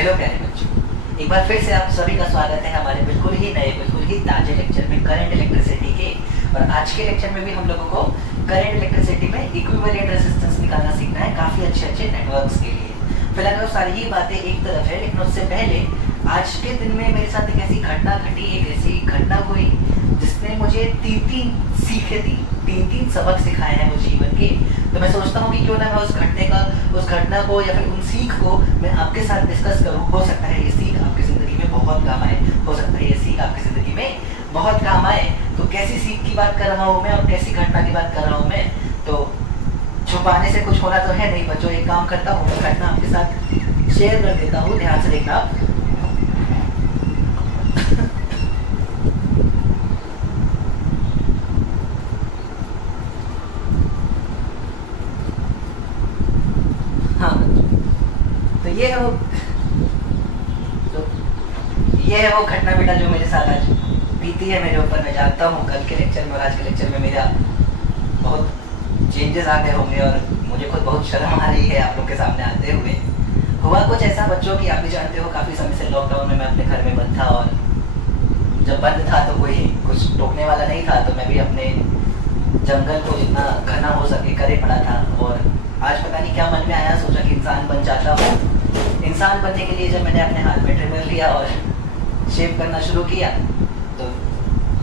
Hello प्यारे बच्चों, एक बार फिर से आप सभी का स्वागत है हमारे बिल्कुल ही नए, बिल्कुल ही ताजे लेक्चर में करंट इलेक्ट्रिसिटी के। और आज के लेक्चर में भी हम लोगों को करंट इलेक्ट्रिसिटी में इक्विवेलेंट रेजिस्टेंस निकालना सीखना है, काफी अच्छे नेटवर्क्स के लिए। फिलहाल सारी ही बातें एक तरफ है, लेकिन उससे पहले आज के दिन में मेरे साथ एक ऐसी घटना घटी, एक ऐसी घटना हुई जिसने मुझे तीन सबक सिखाए हैं वो जीवन के। तो मैं सोचता हूँ कि क्यों ना मैं उस घटना को या फिर उन सीख को मैं आपके साथ डिस्कस करूँ। हो सकता है ये सीख आपकी जिंदगी में बहुत काम आए, हो सकता है ये सीख आपकी जिंदगी में बहुत काम आए। तो कैसी सीख की बात कर रहा हूँ मैं और कैसी घटना की बात कर रहा हूँ मैं, तो छुपाने से कुछ होना तो है नहीं बच्चों। एक काम करता हूँ, मैं घटना आपके साथ शेयर कर देता हूँ, ध्यान से देखना। हाँ, तो ये है वो घटना बेटा जो मेरे साथ आज बीती है मेरे ऊपर। मैं जानता हूँ कल के लेक्चर में और आज के लेक्चर में मेरा बहुत चेंजेस आ गए होंगे और मुझे खुद बहुत शर्म आ रही है आप लोग के सामने आते हुए। हुआ कुछ ऐसा बच्चों की, आप भी जानते हो काफ़ी समय से लॉकडाउन में मैं अपने घर में बंद था और जब बंद था तो कोई कुछ टोकने वाला नहीं था, तो मैं भी अपने जंगल को जितना घना हो सके करे पड़ा था। और आज पता नहीं क्या मन में आया, सोचा कि इंसान बन जाता हूँ। इंसान बनने के लिए जब मैंने अपने हाथ में ट्रिमर लिया और शेव करना शुरू किया तो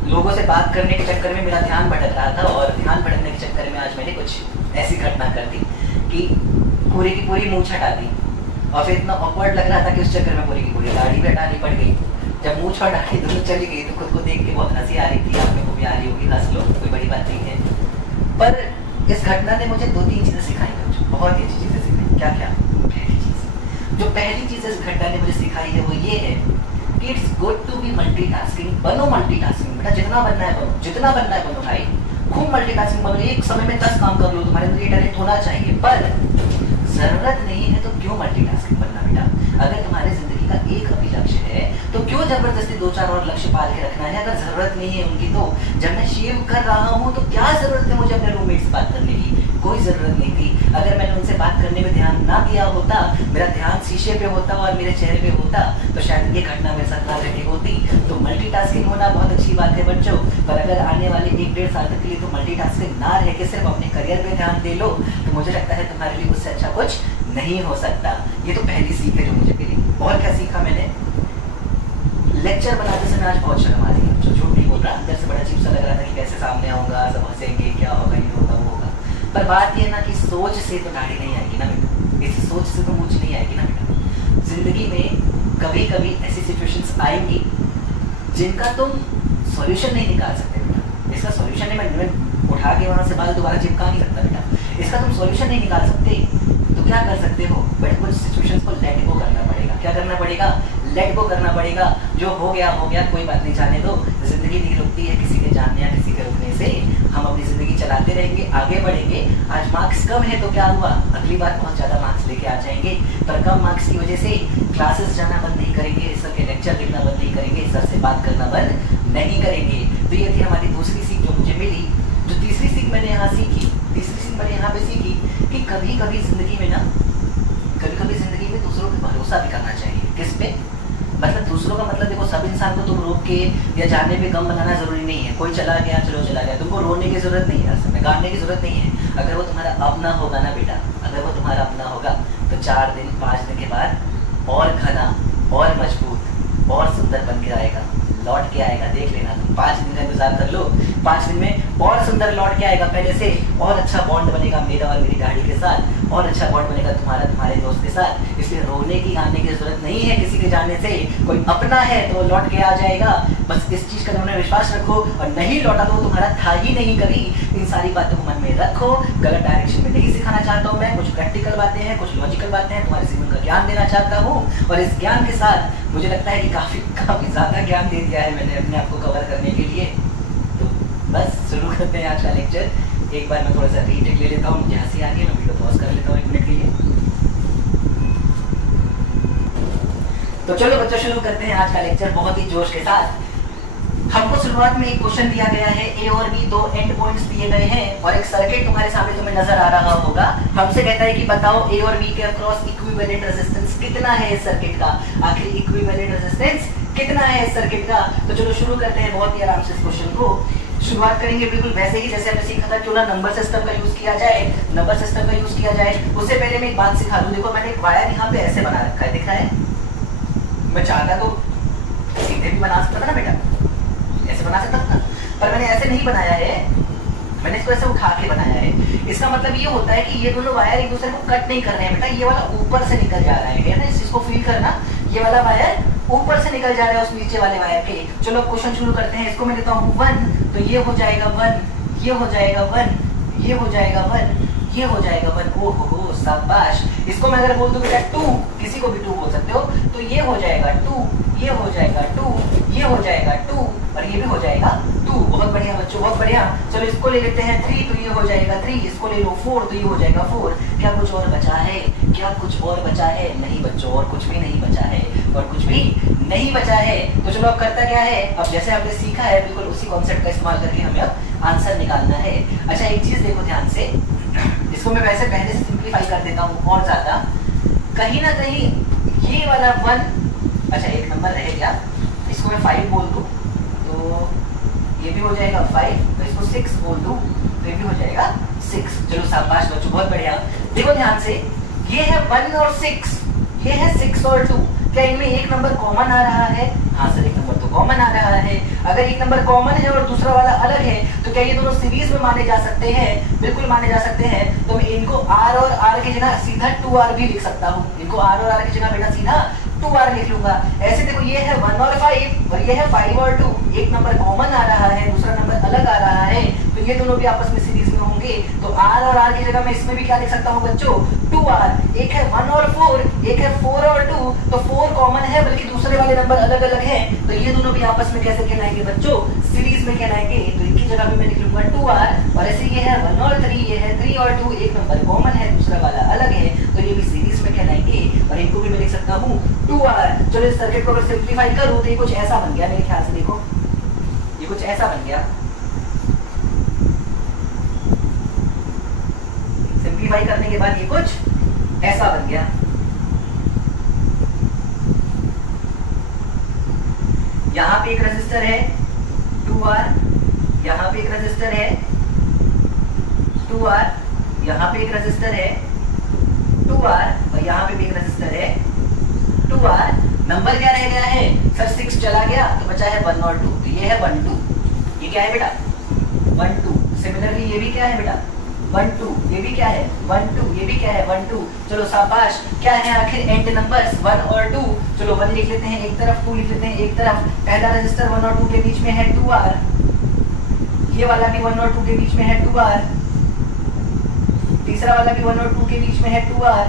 लोगों से बात करने के चक्कर में मेरा ध्यान भटक रहा था और ध्यान भटकने के चक्कर में आज मैंने कुछ ऐसी घटना कर दी कि पूरी की पूरी मूंछ हटा दी। और फिर इतना ऑकवर्ड लग रहा था कि उस चक्कर में पूरी की पूरी दाढ़ी भी हटानी पड़ गई। जब मूंछ और दाढ़ी दोनों चली गई तो खुद को देख के बहुत हंसी आ रही थी। आप लोगों को भी आ रही होगी, हंस लो, कोई बड़ी बात नहीं है। पर इस घटना ने मुझे 2-3 चीज़ें सिखाई बच्चों, बहुत ही अच्छी चीज़ें सिखाई। क्या क्या? पहली चीज़ इस घटना ने मुझे सिखाई है वो ये है कि it's good to be multitasking. बनो मल्टीटास्किंग बेटा, जितना बनना है बनो भाई, खूब मल्टीटास्किंग बनो। एक समय में 10 काम कर लो, तुम्हारे अंदर ये टैलेंट होना चाहिए। पर जरूरत नहीं है तो क्यों मल्टीटास्किंग बनना बेटा? अगर तुम्हारे जिंदगी का एक अभी लक्ष्य है तो क्यों जबरदस्ती 2-4 और लक्ष्य पाल के रखना है? अगर जरूरत नहीं है उनकी तो जब मैं शेव कर रहा हूँ तो क्या जरूरत है मुझे अपने रूममेट से बात करने की? कोई जरूरत नहीं थी। अगर मैंने उनसे बात करने में ध्यान ना दिया होता, मेरा ध्यान शीशे पे होता और मेरे चेहरे पे होता, तो शायद ये घटना मेरे साथ ना घटी होती। तो मल्टीटास्किंग होना बहुत अच्छी बात है बच्चों, पर अगर आने वाले 1-1.5 साल तक के लिए तो मल्टीटास्किंग ना रह के सिर्फ अपने करियर पे ध्यान दे लो तो मुझे लगता है तुम्हारे लिए उससे अच्छा कुछ नहीं हो सकता। ये तो पहली सीख है जो मुझे मिली। और क्या सीखा मैंने? लेक्चर बनाते समय आज बहुत शर्म आ रही है, जो झूठ नहीं बोल रहा, अंदर से बड़ा अजीब सा लग रहा था कि कैसे सामने आऊंगा, सब हंसेंगे, क्या होगा, ये होगा वो होगा। पर बात ये ना कि सोच से तो दाढ़ी नहीं आएगी ना बेटा, इसी सोच से तो मूंछ नहीं आएगी ना बेटा। जिंदगी में कभी कभी ऐसी सिचुएशंस आएंगी जिनका तुम सॉल्यूशन नहीं निकाल सकते बेटा। इसका सॉल्यूशन है मैं उठा के वहां से बाल दोबारा चिपका नहीं सकता बेटा। इसका तुम सॉल्यूशन नहीं निकाल सकते तो क्या कर सकते हो बेटा? कुछ सिचुएशंस को लेट गो करना पड़ेगा। क्या करना पड़ेगा? लेट गो करना पड़ेगा। जो हो गया कोई बात नहीं, जाने दो। जिंदगी नहीं रुकती है किसी के जानने या किसी के रुकने से। हम अपनी जिंदगी चलाते रहेंगे, आगे बढ़ेंगे। आज मार्क्स कम है तो क्या हुआ, अगली बार बहुत ज्यादा मार्क्स लेके आ जाएंगे। पर कम मार्क्स की वजह से क्लासेस जाना बंद नहीं करेंगे, सर के लेक्चर देखना बंद नहीं करेंगे, सर से बात करना बंद नहीं करेंगे। तो ये थी हमारी दूसरी सीख जो मुझे मिली। जो तीसरी सीख मैंने यहाँ सीखी कि कभी कभी जिंदगी में दूसरों पे भरोसा भी करना चाहिए। किस पे? मतलब दूसरों का मतलब देखो, सब इंसान को तुम रोक के या जाने पे गम बनाना जरूरी नहीं है। कोई चला गया, चलो चला गया, तुमको रोने की जरूरत नहीं है, हर समय गाने की जरूरत नहीं है। अगर वो तुम्हारा अपना होगा ना बेटा, अगर वो तुम्हारा अपना होगा तो 4 दिन 5 दिन के बाद और घना और मजबूत और सुंदर बन के आएगा, लौट के आएगा। देख लेना, तुम 5 दिन का इंतजार कर लो, 5 दिन में और सुंदर लौट के आएगा पहले से। और अच्छा बॉन्ड बनेगा मेरा और मेरी गाड़ी के साथ, और अच्छा बॉन्ड बनेगा तुम्हारे दोस्त के साथ। इसलिए रोने की गाने की जरूरत नहीं है किसी के जाने से। कोई अपना है तो लौट के आ जाएगा। बस इस चीज का तुमने विश्वास रखो, और नहीं लौटा तो तुम्हारा था ही नहीं कभी। इन सारी बातों को मन में रखो। गलत डायरेक्शन में नहीं सिखाना चाहता हूँ मैं, कुछ प्रैक्टिकल बातें हैं, कुछ लॉजिकल बातें हैं, तुम्हारे जीवन का ज्ञान देना चाहता हूँ। और इस ज्ञान के साथ मुझे लगता है कि काफी ज्यादा ज्ञान दे दिया है मैंने अपने आप को कवर करने के लिए। तो बस शुरू करते हैं आज का लेक्चर। एक बार मैं थोड़ा सा रीटेक ले लेता हूँ, मुझे हंसी आ रही है, मैं वीडियो पॉज कर लेता हूँ 1 मिनट के लिए। तो चलो बच्चों शुरू करते हैं आज का लेक्चर बहुत ही जोश के साथ। हमको शुरुआत में एक क्वेश्चन दिया गया है, ए और बी दो एंड पॉइंट्स दिए गए हैं और एक सर्किट तुम्हारे सामने तुम्हें नजर आ रहा होगा। हमसे कहता है कि बताओ ए और बी के अक्रॉस इक्विवेलेंट रेजिस्टेंस कितना है इस सर्किट का। आखिर इक्विवेलेंट रेजिस्टेंस कितना है इस सर्किट का। तो चलो शुरू करते हैं बहुत ही आराम से इस क्वेश्चन को। शुरुआत करेंगे बिल्कुल वैसे ही जैसे हमने सीखा था, क्यों ना नंबर सिस्टम का यूज किया जाए, नंबर सिस्टम का यूज किया जाए। उससे पहले मैं एक बात सिखा दूं। देखो मैंने एक वायर यहाँ पे ऐसे बना रखा है, दिख रहा है। मैं चाहता तो सीधे भी बना सकता था ना बेटा, ऐसे बना सकता था, पर मैंने ऐसे नहीं बनाया है, मैंने इसको ऐसे उठा के बनाया है। इसका मतलब ये होता है कि ये दोनों वायर एक दूसरे को कट नहीं कर रहे हैं बेटा, ये वाला ऊपर से निकल जा रहा है ना, इस चीज को फील करना, ये वाला वायर ऊपर से निकल जा रहा है उस नीचे वाले वायर के। चलो क्वेश्चन शुरू करते हैं। इसको मैं लेता हूँ 1, तो ये हो जाएगा 1, ये हो जाएगा 1, ये हो जाएगा 1, ये हो जाएगा 1। ओ हो शाबाश। इसको मैं अगर बोल दूं बेटा 2, किसी को भी 2 बोल सकते हो, तो ये हो जाएगा 2, ये हो जाएगा 2, ये हो जाएगा 2 और ये भी हो जाएगा 2। बहुत बढ़िया बच्चों, बहुत बढ़िया। चलो इसको ले लेते हैं 3, तो ये हो जाएगा 3। इसको ले लो 4, तो ये हो जाएगा 4। क्या कुछ और बचा है? क्या कुछ और बचा है? नहीं बच्चों, और कुछ भी नहीं बचा है, और कुछ भी नहीं बचा है। तो चलो अब करता क्या है, अब जैसे हमने सीखा है बिल्कुल उसी कॉन्सेप्ट का इस्तेमाल करके हमें अब आंसर निकालना है। अच्छा एक चीज देखो ध्यान से, इसको मैं वैसे पहले से सिंप्लीफाई कर देता हूँ और ज्यादा, कहीं ना कहीं ये वाला 1, अच्छा एक नंबर रह गया, इसको मैं 5 बोल दूं तो ये भी हो जाएगा 5, तो इसको 6 बोल दूं तो ये भी हो जाएगा 6। चलो शाबाश बच्चों, बहुत बढ़िया। देखो ध्यान से, ये है 1 और 6, ये है 6 और 2। क्या इनमें एक नंबर कॉमन आ रहा है? हाँ सर, एक नंबर तो कॉमन आ रहा है। अगर एक नंबर कॉमन है और दूसरा वाला अलग है, तो क्या ये दोनों सीरीज में माने जा सकते हैं? बिल्कुल माने जा सकते हैं। तो मैं इनको R और R की जगह सीधा 2R भी लिख सकता हूँ। इनको R और R की जगह बेटा सीधा 2R लिख लूंगा। ऐसे देखो, ये है 1 और 5 और ये है 5 और 2। एक नंबर कॉमन आ रहा है, दूसरा नंबर अलग आ रहा है, तो ये दोनों भी आपस में सीरीज में होंगे। तो R और R की जगह मैं इसमें भी क्या लिख सकता हूँ बच्चों? 2R। एक है 1 और 4, एक है 4 और 2, तो 4 कॉमन है, बल्कि दूसरे वाले नंबर अलग अलग हैं, तो ये दोनों भी आपस में कैसे कहलाएंगे बच्चों? सीरीज में कहलाएंगे। तो इनकी जगह भी मैं लिख लूंगा 2R। और ऐसे ये है 1 और 3, ये है 3 और 2, एक नंबर कॉमन है, दूसरा वाला अलग है, तो ये भी सीरीज में कहलाएंगे और इनको भी मैं लिख सकता हूँ 2R। चलो इस सर्किट को अगर सिंप्लीफाई करूँ तो ये कुछ ऐसा बन गया मेरे ख्याल से। देखो ये कुछ ऐसा बन गया, सिंप्लीफाई करने के बाद ये कुछ ऐसा बन गया। यहाँ पे एक रेजिस्टर है 2R, यहाँ पे एक रेजिस्टर है 2R, यहाँ पे एक रेजिस्टर है 2R और यहाँ पे भी एक रेजिस्टर है 2R। नंबर क्या रह गया है सर? 6 चला गया तो बचा है 1 और 2, तो ये है 1 2। ये क्या है बेटा? 1 2। सिमिलरली ये भी क्या है बेटा? 1 2। ये भी क्या है? 1 2। ये भी क्या है? 1 2। चलो शाबाश। क्या है आखिर एंड नंबर्स? 1 और 2। चलो 1 लिख लेते हैं एक तरफ, 2 लिख लेते हैं एक तरफ। पहला रजिस्टर 1 और 2 के बीच में है 2R, ये वाला भी 1 और 2 के बीच में है 2R, तीसरा वाला भी 1 और 2 के बीच में है 2R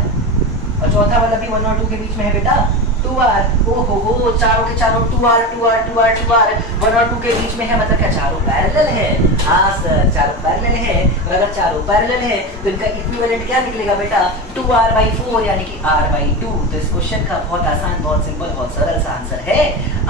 और चौथा वाला भी 1 और 2 के बीच में है बेटा 2R। ओहो, चारों के चारों 2R 2R 2R 2R 1 और 2 के बीच में है, मतलब क्या चारों पैरेलल है? हाँ सर, चारों पैरेलल है। और अगर चारों पैरेलल है तो इनका इक्विवेलेंट क्या निकलेगा बेटा? 2R/4 यानी कि R/2। तो इस क्वेश्चन का बहुत आसान, बहुत सिंपल, बहुत सरल सा आंसर है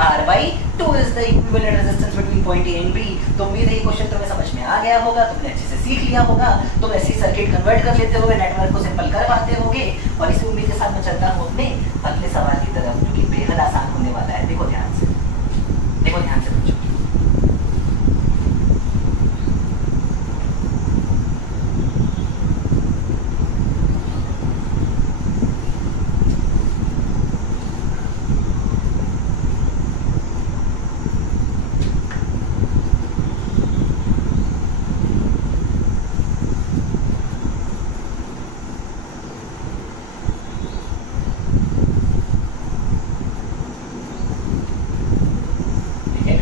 R/2 is the equivalent resistance between point A and B. तो उम्मीद है ये क्वेश्चन तुम्हें समझ में आ गया होगा, तुमने अच्छे से सीख लिया होगा, तुम ऐसी सर्किट कन्वर्ट कर लेते होगे, नेटवर्क को सिंपल कर पाते होगे। और इसी उम्मीद के साथ मैं चलता हूँ अपने अगले सवाल की तरफ, जो कि बेहद आसान होने वाला है। देखो ध्यान से, देखो ध्यान से बच्चों।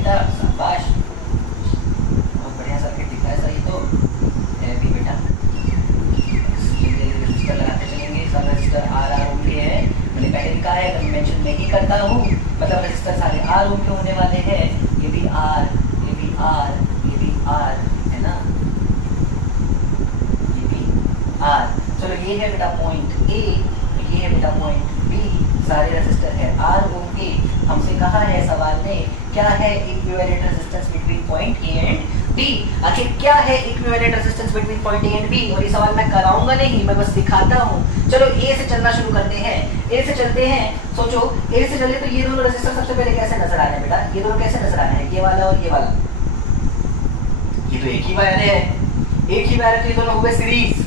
शाबाश, बहुत बढ़िया सर्किट दिखा है सर। ये तो है भी बेटा, रजिस्टर लगाते चलेंगे। सब रजिस्टर R ओम के हैं, मैंने पहले लिखा है, कभी मेंशन नहीं करता हूँ, मतलब रजिस्टर सारे R ओम के होने वाले हैं। ये भी R, ये भी R, ये भी R है ना, ये भी R। चलो ये है बेटा पॉइंट A, ये है बेटा पॉइंट B, सारे रजिस्टर है R ओम के। हमसे कहा है सवाल ने क्या है equivalent resistance between point A and B. आखिर क्या है equivalent resistance between point A and B. और ये सवाल मैं कराऊंगा नहीं, मैं बस दिखाता हूँ। चलो ए से चलना शुरू करते हैं। ए से चलते हैं, सोचो ए से चले तो ये दोनों रेजिस्टर सबसे पहले कैसे नजर आ रहे हैं बेटा, ये दोनों कैसे नजर आ रहे हैं, ये वाला और ये वाला, ये तो एक ही वायर है, एक ही वायर, तो ये दोनों हुए सीरीज,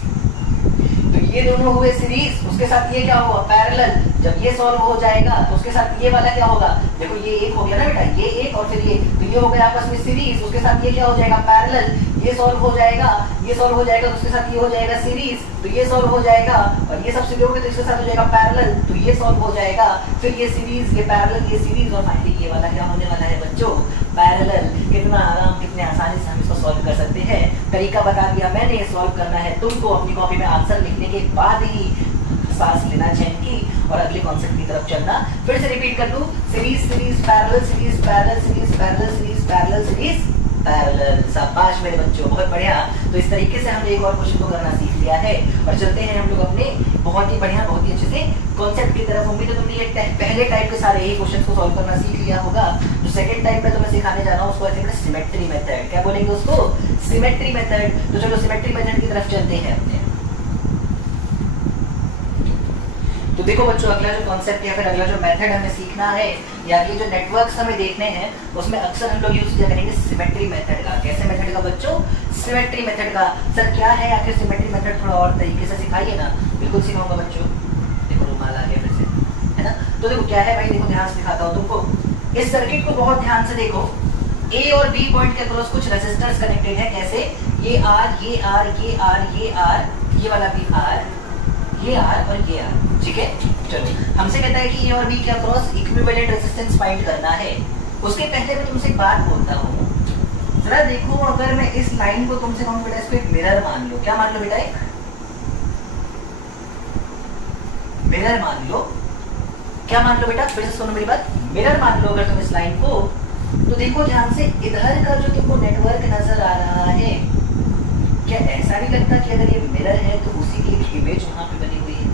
तो ये दोनों हुए सीरीज, उसके साथ ये क्या हुआ पैरेलल। जब ये सॉल्व हो जाएगा तो उसके साथ ये वाला क्या होगा, देखो ये एक हो गया ना बेटा, ये एक और फिर ये, तो ये हो गया आपस में सीरीज, उसके साथ ये क्या हो जाएगा पैरेलल, ये सॉल्व हो जाएगा, ये सॉल्व हो जाएगा, तो उसके साथ ये हो जाएगा सीरीज, तो ये सॉल्व हो जाएगा, और ये सबसे जोड़ोगे तो इसके साथ हो जाएगा पैरेलल, तो ये सॉल्व हो जाएगा, फिर ये सीरीज, ये पैरेलल, ये सीरीज, और फाइनली ये वाला क्या होने वाला है बच्चों पैरेलल। कितना आराम, कितने आसानी से हम इसको सॉल्व कर सकते हैं। तरीका बता दिया मैंने, सॉल्व करना है तुमको। अपनी कॉपी में आंसर लिखने के बाद ही सांस लेना चैन की और अगले कॉन्सेप्ट की तरफ चलना। फिर से रिपीट कर दूं, series series parallel, series parallel, series parallel, series parallel, series parallel. शाबाश मेरे बच्चों, बहुत बढ़िया। तो इस तरीके से हमने एक और क्वेश्चन को करना सीख लिया है और चलते हैं हम लोग अपने बहुत ही बढ़िया, बहुत ही अच्छे से कॉन्सेप्ट की तरफ। उम्मीद है तुमने ये पहले टाइप के सारे ही क्वेश्चन को सॉल्व करना सीख लिया होगा। जो सेकंड टाइप में तो मैं सिखाने जा रहा हूँ उसको कहते हैं सिमेट्री मेथड। क्या बोलेंगे उसको, सिमेट्री मेथड। तो चलो सिमेट्री मेथड की तरफ चलते हैं अपने। तो देखो बच्चों, अगला जो कॉन्सेप्ट या फिर अगला जो मेथड हमें सीखना है या कि जो नेटवर्क्स हमें देखने हैं उसमें अक्सर हम लोग यूज किया करेंगे सिमेट्री मेथड का। कैसे मेथड का बच्चों, सिमेट्री मेथड का। सर क्या है आखिर सिमेट्री मेथड, थोड़ा और तरीके से सिखाइए ना। बिल्कुल सिखाऊंगा बच्चों। देखो रुमाल आ गया फिर से, है ना। तो देखो क्या है भाई, देखो ध्यान से दिखाता हूँ तुमको। इस सर्किट को बहुत ध्यान से देखो। ए और बी पॉइंट के अक्रॉस कुछ रेजिस्टर्स कनेक्टेड है। कैसे, ये आर, ये आर, ये आर, ये आर, ये वाला भी आर, ये आर और ये आर। ठीक है, चलो हमसे कहता है कि ए और बी के अक्रॉस इक्विवेलेंट रेजिस्टेंस फाइंड करना है। उसके पहले मैं तुमसे एक बात बोलता हूँ, जरा देखो, अगर मैं इस लाइन को तुमसे कहूँ बेटा इसको एक मिरर मान लो। क्या मान लो बेटा, एक मिरर मान लो। क्या मान लो बेटा, फिर से सुनो मेरी बात, मिरर मान लो अगर तुम इस लाइन को। तो देखो ध्यान से, इधर का जो तुमको नेटवर्क नजर आ रहा है, क्या ऐसा नहीं लगता कि अगर ये मिरर है तो उसी की एक इमेज वहां पे बनी हुई है?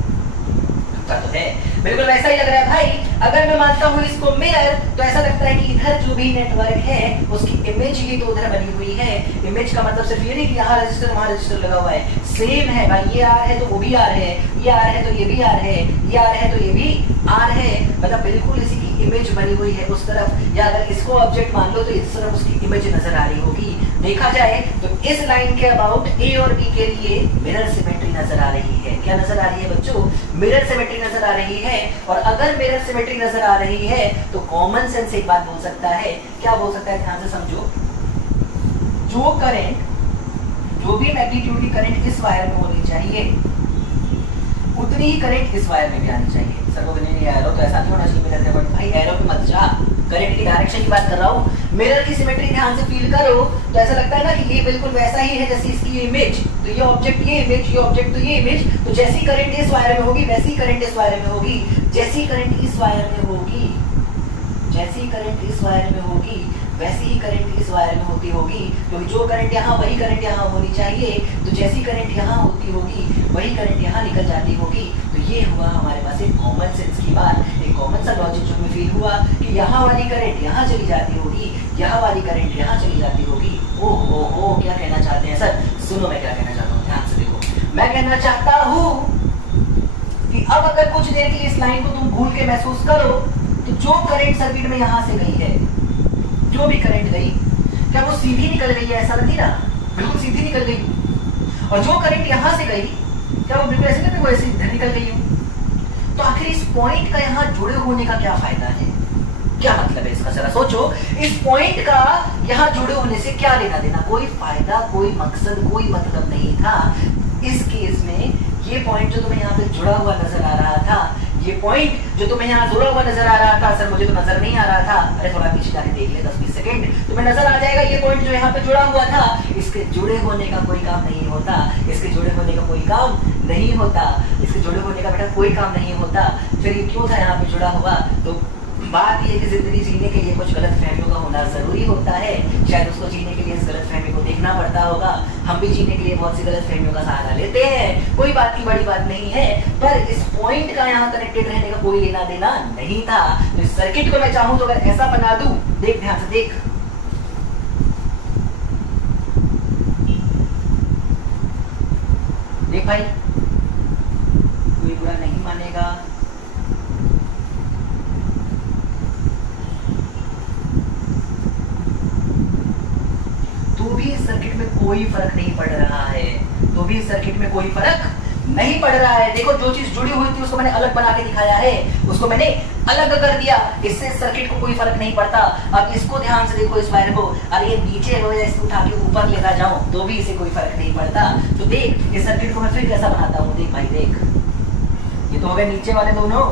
लगता तो है, बिल्कुल वैसा ही लग रहा है भाई। अगर मैं मानता हूँ इसको मिरर, तो ऐसा लगता है कि इधर जो भी नेटवर्क है उसकी इमेज ही तो उधर बनी हुई है। इमेज का मतलब सिर्फ ये नहीं कि यहाँ रजिस्टर वहाँ रजिस्टर लगा हुआ है, सेम है भाई। ये आर है तो वो भी आर है, ये आर है तो ये भी आर है, ये आर है तो ये भी आर है, मतलब बिल्कुल इसी की इमेज बनी हुई है उस तरफ। या अगर इसको ऑब्जेक्ट मान लो तो इस तरफ उसकी इमेज नजर आ रही होगी। देखा जाए तो इस लाइन के अबाउट ए और बी के लिए मिरर सिमेट्री नजर आ रही है। क्या नजर आ रही है बच्चों, मिरर सिमेट्री नजर आ रही है। और अगर मिरर सिमेट्री नजर आ रही है तो कॉमन सेंस एक बात बोल सकता है। क्या बोल सकता है, ध्यान से समझो। जो करंट, जो भी मैग्नीट्यूड की करंट इस वायर में होनी चाहिए उतनी ही करंट इस वायर में भी आनी चाहिए। सर वो नहीं एरो तो ऐसा नहीं होना चाहिए मिरर में, बट भाई एरो पे मत जा, करंट की डायरेक्शन की बात कर रहा हूँ। मिरर की सिमेट्री ध्यान से फील करो तो ऐसा लगता है ना कि ये बिल्कुल वैसा ही है जैसे इसकी इमेज। तो ये ऑब्जेक्ट ये इमेज, ये ऑब्जेक्ट तो ये इमेज। तो जैसी करंट इस वायर में होगी वैसी करंट इस वायर में होगी, जैसी करंट इस वायर में होगी, जैसी करंट इस वायर में होगी वैसी ही करंट इस वायर में होती होगी। क्योंकि जो करंट यहाँ वही करंट यहाँ होनी चाहिए। तो जैसी करंट यहाँ होती होगी वही करंट यहाँ निकल जाती होगी। तो ये हुआ हमारे पास एक कॉमन सेंस की बात, एक कॉमन सा लॉजिक जो हमें फील हुआ कि यहाँ वाली करंट यहाँ चली जाती होगी, यहाँ वाली करंट यहाँ चली जाती होगी। ओ क्या कहना चाहते हैं सर? सुनो मैं क्या कहना चाहता हूँ, ध्यान से देखो। मैं कहना चाहता हूँ कि अब अगर कुछ देर के लिए इस लाइन को तुम भूल के महसूस करो तो जो करंट सर्किट में यहाँ से गई है, जो भी करंट गई, क्या वो सीधी निकल गई है? ऐसा नहीं ना, बिल्कुल सीधी निकल गई। और जो करंट यहाँ से गई, क्या वो बिल्कुल ऐसे नहीं वो ऐसे इधर निकल गई हो? तो आखिर इस पॉइंट का यहाँ जुड़े होने का क्या फायदा है? क्या मतलब है इसका, जरा सोचो। इस पॉइंट का यहाँ जुड़े होने से क्या लेना देना? कोई फायदा, कोई मकसद, कोई मतलब नहीं था। इस केस में ये पॉइंट जो तुम्हें यहाँ पे जुड़ा हुआ नजर आ रहा था, ये पॉइंट जो तुम्हें यहाँ जुड़ा हुआ नजर आ रहा था, सर मुझे तो नजर नहीं आ रहा था, अरे थोड़ा पीछे जाके देख ले 10-20 सेकंड, तुम्हें नजर आ जाएगा ये पॉइंट जो यहाँ पे जुड़ा हुआ था। इसके जुड़े होने का कोई काम नहीं होता, इसके जुड़े होने का कोई काम नहीं होता, इसके जुड़े होने का बेटा कोई काम नहीं होता। फिर ये क्यों था यहाँ पे जुड़ा हुआ? तो बात ये कि जिंदगी जीने के लिए कुछ गलत फहमियों का होना जरूरी होता है। शायद उसको जीने के लिए इस गलत फहमी को देखना पड़ता होगा। हम भी जीने के लिए बहुत सी गलत फहमियों का सहारा लेते हैं, कोई बात की बड़ी बात नहीं है। पर इस पॉइंट का यहाँ कनेक्टेड रहने का कोई लेना देना नहीं था। तो इस सर्किट को मैं चाहूं तो अगर ऐसा बना दूं, देख ध्यान से देख, देख भाई, कोई बुरा नहीं मानेगा। तो भी इस सर्किट में कोई फर्क नहीं पड़ रहा है, तो भी इस सर्किट में कोई फर्क नहीं पड़ रहा है। देखो जो चीज जुड़ी हुई थी उसको मैंने अलग बना के दिखाया है, उसको मैंने अलग कर दिया, इससे सर्किट को कोई फर्क नहीं पड़ता। अब इसको ध्यान से देखो, इस वायर को, अरे ये नीचे हो या इसको उठा के ऊपर लेकर जाऊं तो भी इसे कोई फर्क नहीं पड़ता। तो देख इस सर्किट को मैं फिर कैसा बनाता हूँ, देख भाई देख, ये तो हो गए नीचे वाले दोनों,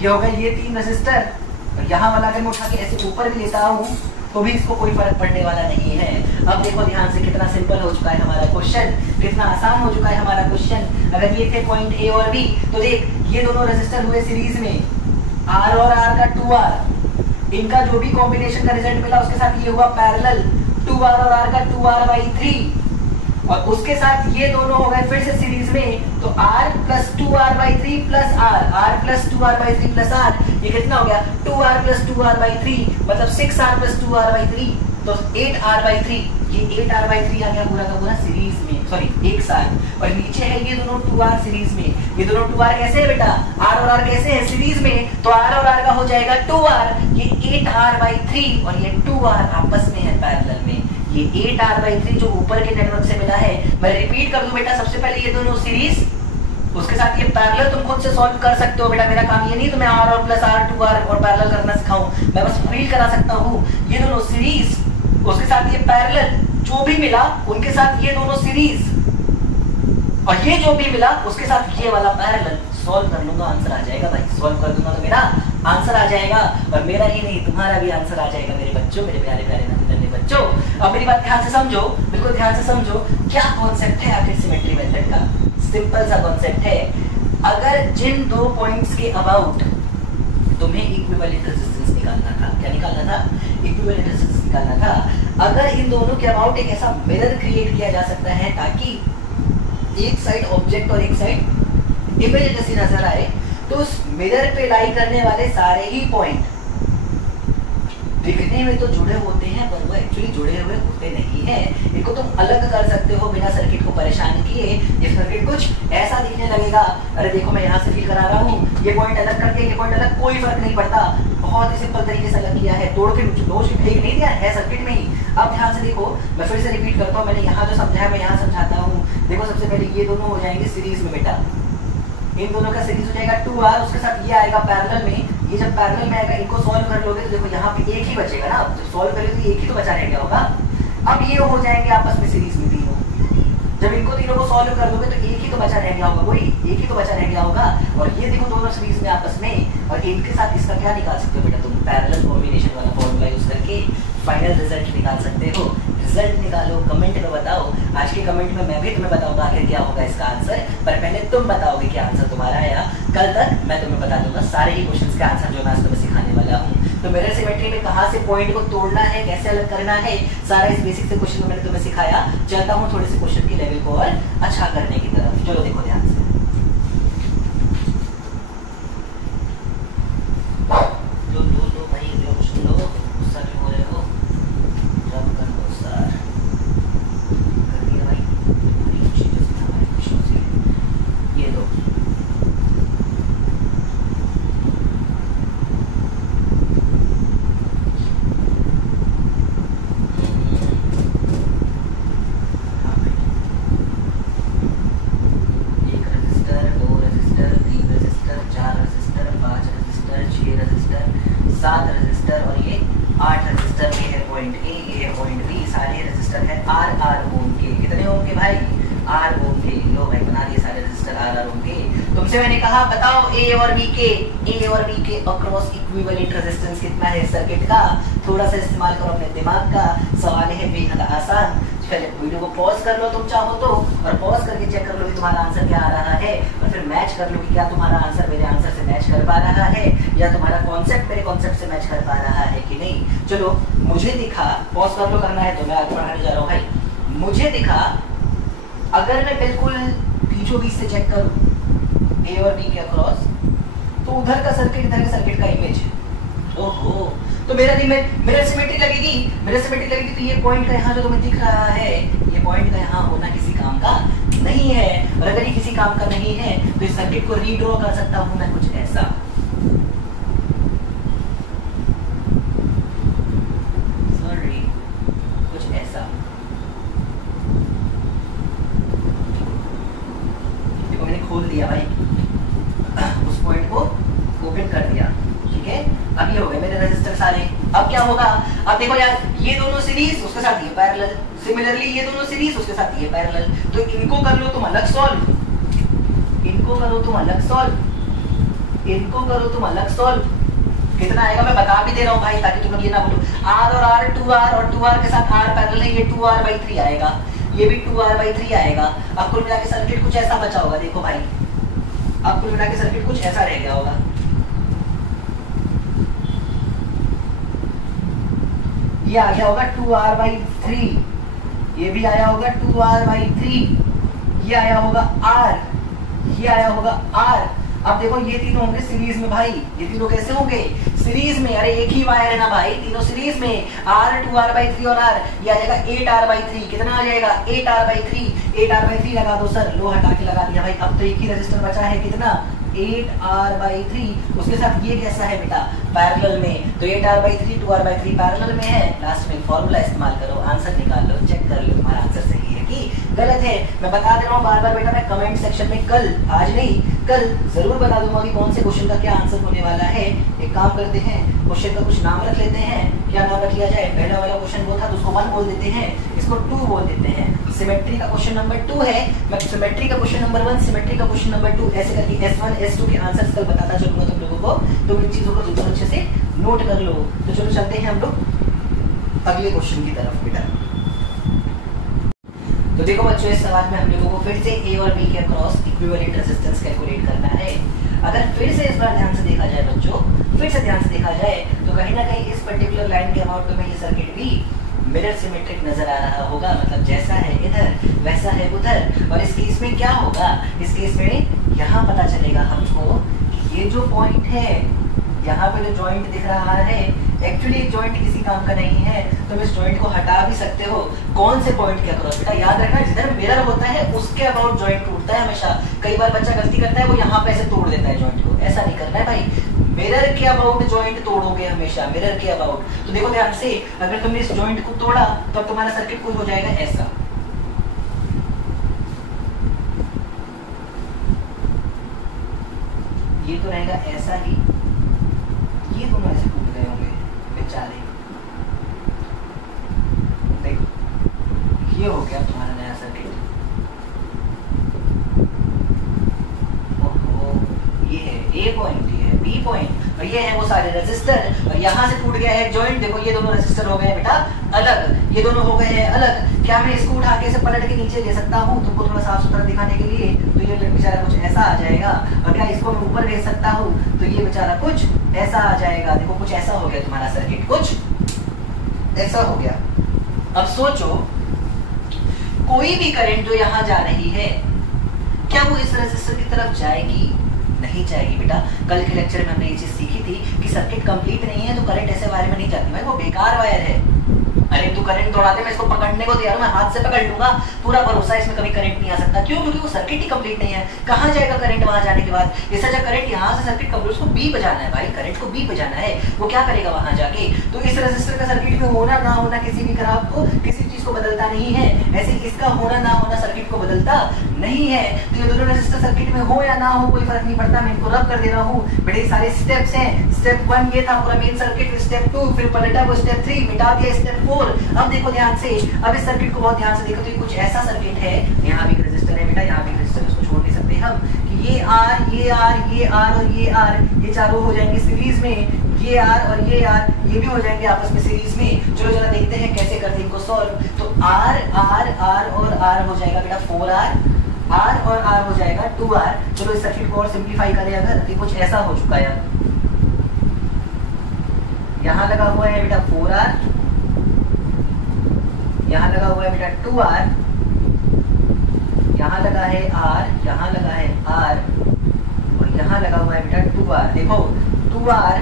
क्या हो गए ये 3 रेजिस्टर, और यहाँ वाला अगर मैं उठा के ऐसे ऊपर भी लेता हूँ तो भी इसको कोई फर्क पड़ने वाला नहीं है। अब देखो ध्यान से कितना सिंपल हो चुका है हमारा क्वेश्चन, कितना आसान हो चुका है हमारा क्वेश्चन। अगर ये थे पॉइंट ए और बी, तो देख ये दोनों रेजिस्टर हुए सीरीज में, आर और आर का 2R, इनका जो भी कॉम्बिनेशन का रिजल्ट मिला उसके साथ ये हुआ पैरेलल, 2R और R का 2R/3, और उसके साथ ये दोनों हो गए फिर से सीरीज में, तो R + 2R/3 plus R + 2R/3 plus R, ये कितना हो गया 2R + 2R/3, मतलब 6R + 2R/3, तो 8R/3, ये 8R/3 आ गया पूरा का पूरा सीरीज में, सॉरी एक साथ। और नीचे है ये दोनों 2R सीरीज में, ये दोनों 2R कैसे है बेटा, R और R कैसे है सीरीज में, तो R और R का हो जाएगा 2R, ये 8R/3 और ये 2R आपस में है पैरेलल में, ये 8R/3 जो ऊपर के नेटवर्क से मिला है। मैं रिपीट कर दूं बेटा, सबसे पहले ये दोनों सीरीज, उसके साथ ये पैरेलल, तुम खुद से सॉल्व कर सकते हो बेटा, मेरा काम ये नहीं तो मैं R और प्लस R 2R और पैरेलल करना सिखाऊं, मैं बस फील करा सकता हूँ। ये दोनों सीरीज, उसके साथ ये पैरेलल, जो भी मिला उनके साथ ये दोनों सीरीज, और ये जो भी मिला उसके साथ ये वाला पैरेलल, सॉल्व कर लूंगा आंसर आ जाएगा भाई, सॉल्व कर दूंगा तो मेरा आंसर आ जाएगा, और मेरा ही नहीं तुम्हारा भी आंसर आ जाएगा मेरे बच्चों, मेरे प्यारे प्यारे नन्हे बच्चों। अब मेरी बात ध्यान से समझो, बिल्कुल ध्यान से समझो, क्या कॉन्सेप्ट है आखिर सिमेट्री मेथड का। सिंपल सा कॉन्सेप्ट है, अगर जिन 2 पॉइंट्स के अबाउट तुम्हें इक्विवेलेंट रेजिस्टेंस निकालना था, क्या निकालना था, इक्विवेलेंट रेजिस्टेंस निकालना था, अगर इन दोनों के अबाउट एक ऐसा मिरर क्रिएट किया जा सकता है ताकि एक साइड ऑब्जेक्ट और एक साइड इमेज जैसी नजर आए, तो उस मिरर पे लाई करने वाले सारे ही पॉइंट दिखने में तो जुड़े होते हैं पर वो एक्चुअली जुड़े हुए होते नहीं है। इनको तुम अलग कर सकते हो बिना सर्किट को परेशान किए। ये सर्किट कुछ ऐसा दिखने लगेगा, अरे देखो मैं यहाँ से फील करा रहा हूँ, ये पॉइंट अलग करके ये पॉइंट अलग, कोई फर्क नहीं पड़ता, बहुत ही सिंपल तरीके से अलग किया है, तोड़ के नोच के फेंक नहीं दिया है सर्किट में ही। अब ध्यान से देखो, मैं फिर से रिपीट करता हूँ, मैंने यहाँ जो समझाया मैं यहाँ समझाता हूँ। देखो सबसे पहले ये दोनों हो जाएंगे सीरीज में बेटा, इन दोनों का सीरीज हो जाएगा 2R, उसके साथ ये आएगा पैरेलल में, ये जब पैरेलल में आएगा इनको सॉल्व कर लोगे तो देखो यहाँ पे एक ही बचेगा ना, जब सॉल्व करेंगे तो एक ही तो बचा रह गया होगा। अब ये हो जाएंगे आपस में सीरीज में तीनों, जब इनको तीनों को सॉल्व कर दोगे तो एक ही तो बचा रह गया होगा, कोई एक ही तो बचा रह गया होगा। और ये देखो दोनों सीरीज में आपस में, और इनके साथ इसका क्या निकाल सकते हो बेटा तुम, पैरेलल कॉम्बिनेशन वाला फॉर्मूला यूज करके फाइनल रिजल्ट निकाल सकते हो। रिजल्ट निकालो, कमेंट में बताओ, आज के कमेंट में मैं भी तुम्हें बताऊंगा आखिर क्या होगा इसका आंसर, पर पहले तुम बताओगे क्या आंसर तुम्हारा है। कल तक मैं तुम्हें बता दूंगा सारे ही क्वेश्चंस के आंसर जो मैं आज तुम्हें सिखाने वाला हूँ। तो मिरर सिमेट्री में कहाँ से पॉइंट को तोड़ना है, कैसे अलग करना है, सारा इस बेसिक से क्वेश्चन को मैंने तुम्हें सिखाया। चलता हूँ थोड़े से क्वेश्चन के लेवल को और अच्छा करने की तरफ, चलो देखो ध्यान से। मैंने कहा बताओ ए और बी के अक्रॉस इक्विवेलेंट रेजिस्टेंस कितना है सर्किट का। थोड़ा सा इस्तेमाल करो अपने दिमाग का, सवाल है बेहद आसान। पहले वीडियो को पॉज कर लो तुम चाहो तो, और पॉज करके चेक कर लो कि तुम्हारा आंसर क्या आ रहा है, और फिर मैच कर लो कि क्या तुम्हारा आंसर मेरे आंसर से मैच कर पा रहा है, या तुम्हारा कॉन्सेप्ट मेरे कॉन्सेप्ट से मैच कर पा रहा है कि नहीं। चलो मुझे दिखा, पॉज कर लो करना है तो मैं आगे बढ़ाने जा रहा हूँ भाई। मुझे दिखा अगर मैं बिल्कुल बीचों बीच से चेक करूँ, ए और बी के अक्रॉस, तो उधर का सर्किट इधर के सर्किट का इमेज है। ओहो, तो मेरा सिमेट्री लगेगी, तो ये पॉइंट का यहाँ जो तुम्हें दिख रहा है, ये पॉइंट का यहाँ होना किसी काम का नहीं है। और अगर ये किसी काम का नहीं है तो इस सर्किट को रीड्रॉ कर सकता हूं मैं कुछ ऐसा। कुछ ऐसा। देखो मैंने खोल दिया भाई, उस पॉइंट को ओपन कर दिया, ठीक है। अब ये हो गए मेरे रेजिस्टर सारे। अब क्या होगा, अब देखो यार, ये दोनों सीरीज उसके साथ ये पैरेलल, सिमिलरली ये दोनों सीरीज उसके साथ ये पैरेलल, तो इनको कर लो तुम अलग सॉल्व, इनको करो तुम अलग सॉल्व, इनको करो तुम अलग सॉल्व। कितना आएगा मैं बता भी दे रहा हूँ भाई, ताकि तुम लोग ये ना बोलो R और R 2R और 2R के साथ R पैरेलल है, ये 2R/3 आएगा, ये भी 2R/3 आएगा। अब कुल मिला के सर्किट कुछ ऐसा बचा होगा, देखो भाई, अब कुल मिला के सर्किट कुछ ऐसा रह गया होगा। ये आ गया होगा 2R/3, ये भी आया होगा 2R/3, ये आया होगा R, ये आया होगा R। अब देखो ये तीनों होंगे सीरीज में भाई, ये तीनों कैसे होंगे सीरीज में, अरे एक ही वायर है ना भाई, तीनों सीरीज में, R 2R/3 और R, ये आ जाएगा 8R/3। कितना आ जाएगा 8R/3, 8R/3 लगा दो सर, लो हटा के लगा दिया भाई। अब तो एक ही रजिस्टर बचा है, कितना 8R/3, उसके साथ ये कैसा है बेटा पैरेलल में, तो 8R/3 2R/3 पैरेलल में है। लास्ट में फॉर्मूला इस्तेमाल करो, आंसर निकाल लो, चेक कर लो तुम्हारा आंसर सही है कि गलत है। मैं बता दे रहा हूँ बार बार बेटा, मैं कमेंट सेक्शन में कल, आज नहीं कल जरूर बता दूंगा कि कौन से क्वेश्चन का क्या आंसर होने वाला है। एक काम करते हैं, क्वेश्चन का कुछ नाम रख लेते हैं। क्या नाम रख लिया जाए, पहला वाला क्वेश्चन वो था तो उसको 1 बोल देते हैं, इसको 2 बोल देते हैं। सिमेट्री का क्वेश्चन नंबर 2 है, मैं सिमेट्री का क्वेश्चन नंबर 1, सिमेट्री का क्वेश्चन नंबर 2, ऐसे करके S1 S2 के आंसर्स कल बताता चलूंगा तुम लोगों को, तो इन चीजों को तुम अच्छे से नोट कर लो। तो चलो चलते हैं हम लोग अगले क्वेश्चन की तरफ बेटा। तो देखो बच्चों, इस सवाल में हम लोगों को फिर से ए और बी के अक्रॉस इक्विवेलेंट रेजिस्टेंस कैलकुलेट करना है। अगर फिर से इस बार ध्यान से देखा जाए बच्चों, फिर से ध्यान से देखा जाए तो कहीं ना कहीं इस पर्टिकुलर लाइन के अबाउट तुम्हें ये सर्किट भी मिरर सिमेट्रिक नजर आ रहा होगा, मतलब जैसा है इधर वैसा है उधर। और इस केस में क्या होगा, इस केस में यहाँ पता चलेगा हमको कि ये जो पॉइंट है, यहाँ पे जो जॉइंट दिख रहा है, एक्चुअली जॉइंट किसी काम का नहीं है, तुम इस जॉइंट को हटा भी सकते हो। कौन से पॉइंट के अक्रॉस बेटा, याद रखना जिधर मिरर होता है उसके अबाउट जॉइंट टूटता है हमेशा। कई बार बच्चा गलती करता है, वो यहाँ पे ऐसे तोड़ देता है जॉइंट को, ऐसा नहीं करना है भाई। मिरर के अबाउट जॉइंट तोड़ोगे हमेशा, मिरर के अबाउट। तो देखो ध्यान से, अगर तुमने इस जॉइंट को तोड़ा तो अब तुम्हारा सर्किट कुछ हो जाएगा ऐसा, ये तो रहेगा ऐसा ही, ये दोनों ऐसे टूट गए होंगे बेचारे। देखो ये हो गया तुम्हारा नया सर्किट। ओहो, ये है ए पॉइंट, ये है बी पॉइंट, और ये है वो सारे रेजिस्टर, और यहाँ से टूट गया है जॉइंट। देखो ये दोनों रेजिस्टर हो गए बेटा अलग, ये दोनों हो गए हैं अलग। क्या मैं इसको उठा के से पलट के नीचे दे सकता हूँ तुमको थोड़ा साफ सुथरा दिखाने के लिए, तो ये बेचारा कुछ ऐसा आ जाएगा। और क्या इसको मैं ऊपर भेज सकता हूँ, तो ये बेचारा कुछ ऐसा आ जाएगा। देखो कुछ ऐसा हो गया तुम्हारा सर्किट, कुछ ऐसा हो गया। अब सोचो, कोई भी करंट जो यहाँ जा रही है, क्या वो इस रेजिस्टर की तरफ जाएगी? नहीं जाएगी बेटा। कल के लेक्चर में हमने ये चीज सीखी थी कि सर्किट कंप्लीट नहीं है तो करंट ऐसे वायर में नहीं जाती भाई, वो बेकार वायर है। अरे तू करंट तोड़ा दे, मैं इसको पकड़ने को तैयार हूं, मैं हाथ से पकड़ लूंगा, पूरा भरोसा इसमें कभी करंट नहीं आ सकता। क्यों? क्योंकि वो सर्किट ही कंप्लीट नहीं है। कहाँ जाएगा करंट वहां जाने के बाद? ऐसा जब करंट यहाँ से सर्किट कंप्लीट, उसको बी पे जाना है भाई, करंट को बी पे जाना है, वो क्या करेगा वहां जाके? तो इस रेजिस्टर का सर्किट में होना ना होना किसी भी ग्राफ को, किसी चीज को बदलता नहीं है, ऐसे इसका होना ना होना सर्किट को बदलता नहीं है। तो ये दोनों रेजिस्टर सर्किट में हो या ना हो कोई फर्क नहीं पड़ता, मैं इनको रब कर दे रहा हूँ। बड़े सारे स्टेप्स हैं। स्टेप 1 ये था पूरा मेन सर्किट, स्टेप 2 फिर पलटा वो स्टेप 3 मिटा दिया स्टेप 4। अब देखो ध्यान से, अब इस सर्किट को बहुत ध्यान से देखो, तो ये कुछ ऐसा सर्किट है, यहाँ भी रेजिस्टर है बेटा, यहाँ भी रेजिस्टर, इसको छोड़ नहीं सकते हम, कि ये R ये R ये R और ये R, ये चारों हो जाएंगे सीरीज में, ये R और ये R ये भी हो जाएंगे आपस में सीरीज में। चलो जरा देखते हैं कैसे करते हैं इनको सॉल्व। तो R R R और R हो जाएगा बेटा 4R, R और R हो जाएगा 2R। चलो इस सर्किट को और सिंप्लीफाई करें अगर, तो कुछ ऐसा हो चुका है। यहाँ लगा हुआ है बेटा 4R, यहाँ लगा हुआ है बेटा 2R, यहाँ लगा है R, यहाँ लगा है R, यहाँ लगा हुआ है बेटा 2r, देखो 2r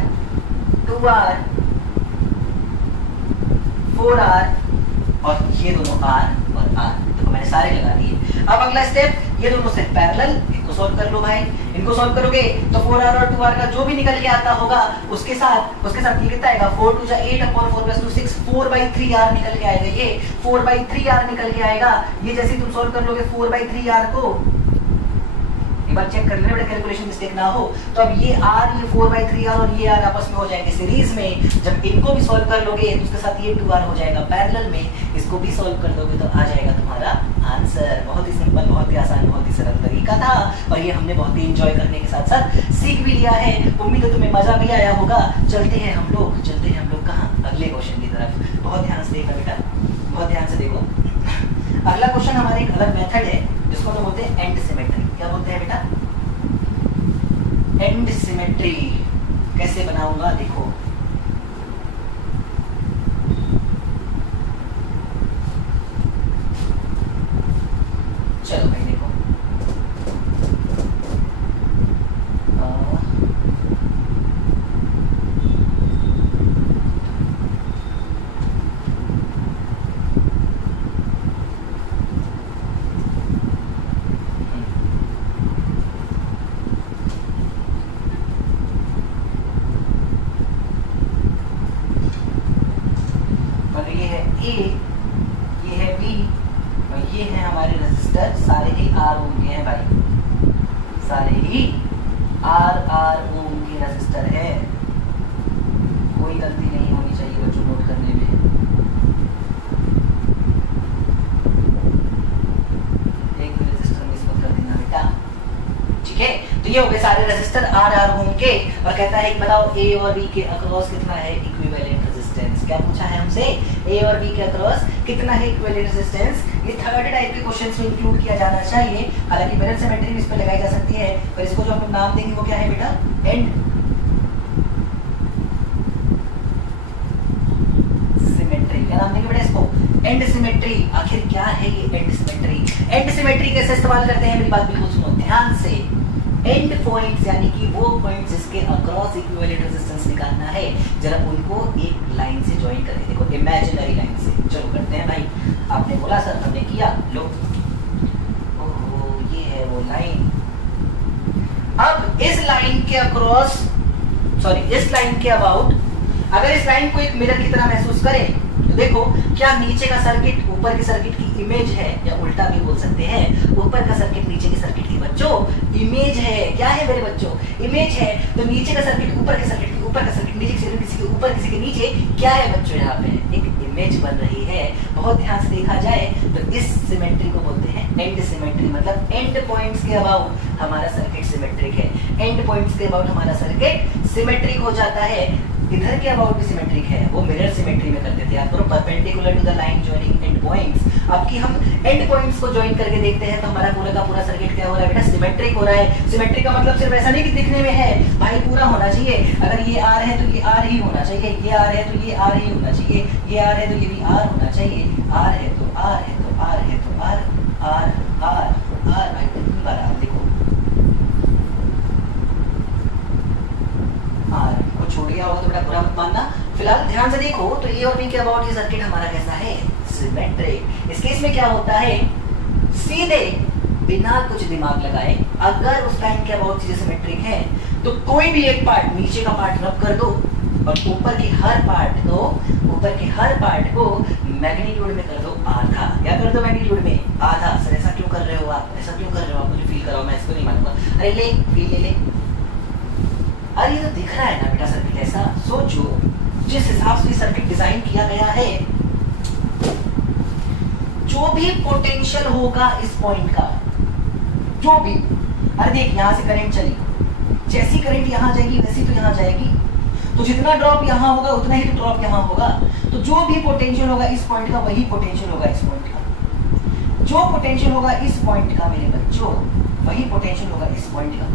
4r और ये दोनों r और r, देखो मैंने सारे लगा दिए। अब अगला स्टेप, ये दोनों से पैरेलल, इनको सॉल्व कर लो भाई। इनको सॉल्व करोगे तो 4r और 2r का जो भी निकल के आता होगा उसके साथ ये कितना आएगा, 4 2 8 अपॉन 4 + 2 6, 4/3r निकल के आएगा। ये 4/3r निकल के आएगा। ये जैसे तुम सॉल्व कर लोगे 4/3r को, एक बार चेक कर लेना बेटा कैलकुलेशन मिस्टेक ना हो। तो अब ये r, ये 4/3r और ये r आपस में हो जाएंगे सीरीज में। जब इनको भी सॉल्व कर लोगे तो उसके साथ ये 2r हो जाएगा पैरेलल में। इसको भी सॉल्व कर दोगे तो आ जाएगा तुम्हारा आंसर। बहुत ही सिंपल, बहुत ही आसान, बहुत ही सरल तरीका था और ये हमने बहुत ही एंजॉय करने के साथ साथ सीख भी लिया है। उम्मीद है तुम्हें मजा भी आया होगा। चलते हैं हम लोग कहाँ, अगले क्वेश्चन की तरफ। बहुत ध्यान से देखना बेटा, बहुत ध्यान से देखो। अगला क्वेश्चन हमारे एक अलग मेथड है जिसको हम बोलते हैं एंड सिमेट्री। क्या बोलते हैं बेटा? And symmetry. कैसे बनाऊंगा देखो, चलो भाई देखो, A, ये है B और ये है हमारे रेजिस्टर। सारे ही R ओम के हैं भाई, सारे ही R ओम के रेजिस्टर है। कोई गलती नहीं होनी चाहिए बच्चों नोट करने में। एक भी रेजिस्टर मिस मत कर देना बेटा, ठीक है? तो ये हो गए सारे रेजिस्टर R ओम के। और कहता है कि बताओ A और B के अक्रॉस कितना है इक्विवेलेंट रेजिस्टेंस। क्या पूछा है हमसे? A और B के अक्रॉस कितना है इक्विवेलेंट रेजिस्टेंस। ये थर्ड टाइप के क्वेश्चंस में इंक्लूड किया जाना चाहिए। हालांकि मिरर सिमेट्री भी इस पे लगाई जा सकती है, पर इसको जो हम लोग नाम देंगे वो क्या है बेटा? And symmetry. क्या नाम देंगे बेटा इसको? And symmetry. आखिर क्या है ये एंड सिमेट्री? एंड सिमेट्री कैसे इस्तेमाल करते हैं, मेरी बात बिल्कुल सुनो ध्यान से। एंड पॉइंट्स यानी कि वो पॉइंट्स जिसके अक्रॉस इक्विवेलेंट रेजिस्टेंस निकालना है, जरा उनको एक लाइन से ज्वाइन करके देखो, इमेजिनरी लाइन से। चलो करते हैं भाई। आपने बोला सर, हमने किया। लो, ओहो ये है वो लाइन। अब इस लाइन के अक्रॉस, सॉरी इस लाइन के अबाउट, अगर इस लाइन को एक मिरर की तरह महसूस करें तो देखो, क्या नीचे का सर्किट ऊपर की सर्किट की इमेज है, या उल्टा भी बोल सकते हैं, ऊपर का सर्किट नीचे की सर्किट की बच्चों इमेज है। क्या है मेरे बच्चों? इमेज है। तो नीचे का सर्किट ऊपर के सर्किट की, ऊपर का सर्किट नीचे की सर्किट, किसी के ऊपर किसी के नीचे, क्या है बच्चों? यहाँ पे एक इमेज बन रही है। बहुत ध्यान से देखा जाए तो इस सिमेट्री को बोलते हैं एंड सिमेट्री। मतलब एंड पॉइंट्स के अबाउट हमारा सर्किट सिमेट्रिक है। एंड पॉइंट्स के अबाउट हमारा सर्किट सिमेट्रिक हो जाता है। इधर के अबाउट भी सिमेट्रिक है, वो मिरर सिमेट्री में करते थे। आप करो perpendicular to the line joining end points. अब की हम एंड पॉइंट्स को ज्वाइन करके देखते हैं तो हमारा पूरा का पूरा सर्किट क्या हो रहा है बेटा? सिमेट्रिक हो रहा है। सिमेट्रिक का मतलब सिर्फ ऐसा नहीं कि दिखने में है भाई, पूरा होना चाहिए। अगर ये R है तो ये R ही होना चाहिए, ये R है तो ये R ही होना चाहिए, ये R है तो ये भी R होना चाहिए, R है तो R है तो R है तो R, R R R भाई बिल्कुल बराबर। देखो R को छोड़ गया होगा तो बेटा बुरा मत मानना। फिलहाल ध्यान से देखो तो A और B के अबाउट ये सर्किट हमारा कैसा है? सिमेट्रिक। इस केस में क्या होता है, सीधे बिना कुछ दिमाग लगाए अगर उस लाइन के अबाउट चीजें सिमेट्रिक है तो कोई भी एक पार्ट, नीचे का पार्ट रब कर दो और ऊपर के हर पार्ट को मैग्नीट्यूड में कर दो आधा। क्या कर दो? मैग्नीट्यूड में आधा। सर ऐसा क्यों कर रहे हो आप? ऐसा क्यों कर रहे हो आप? मुझे फील कराओ, मैं इसको नहीं मानूंगा। अरे ले फील ले। अरे ये तो दिख रहा है ना बेटा सर्किट ऐसा। सोचो जिस हिसाब से सर्किट डिजाइन किया गया है, जो भी पोटेंशियल होगा इस पॉइंट का, जो भी, अरे देख यहाँ से करंट चली, जैसी करंट यहाँ जाएगी वैसी तो यहाँ जाएगी, तो जितना ड्रॉप यहाँ होगा उतना ही तो ड्रॉप यहाँ होगा। तो जो भी पोटेंशियल होगा इस पॉइंट का वही पोटेंशियल होगा इस पॉइंट का, जो पोटेंशियल होगा इस पॉइंट का मेरे बच्चों वही पोटेंशियल होगा इस पॉइंट का।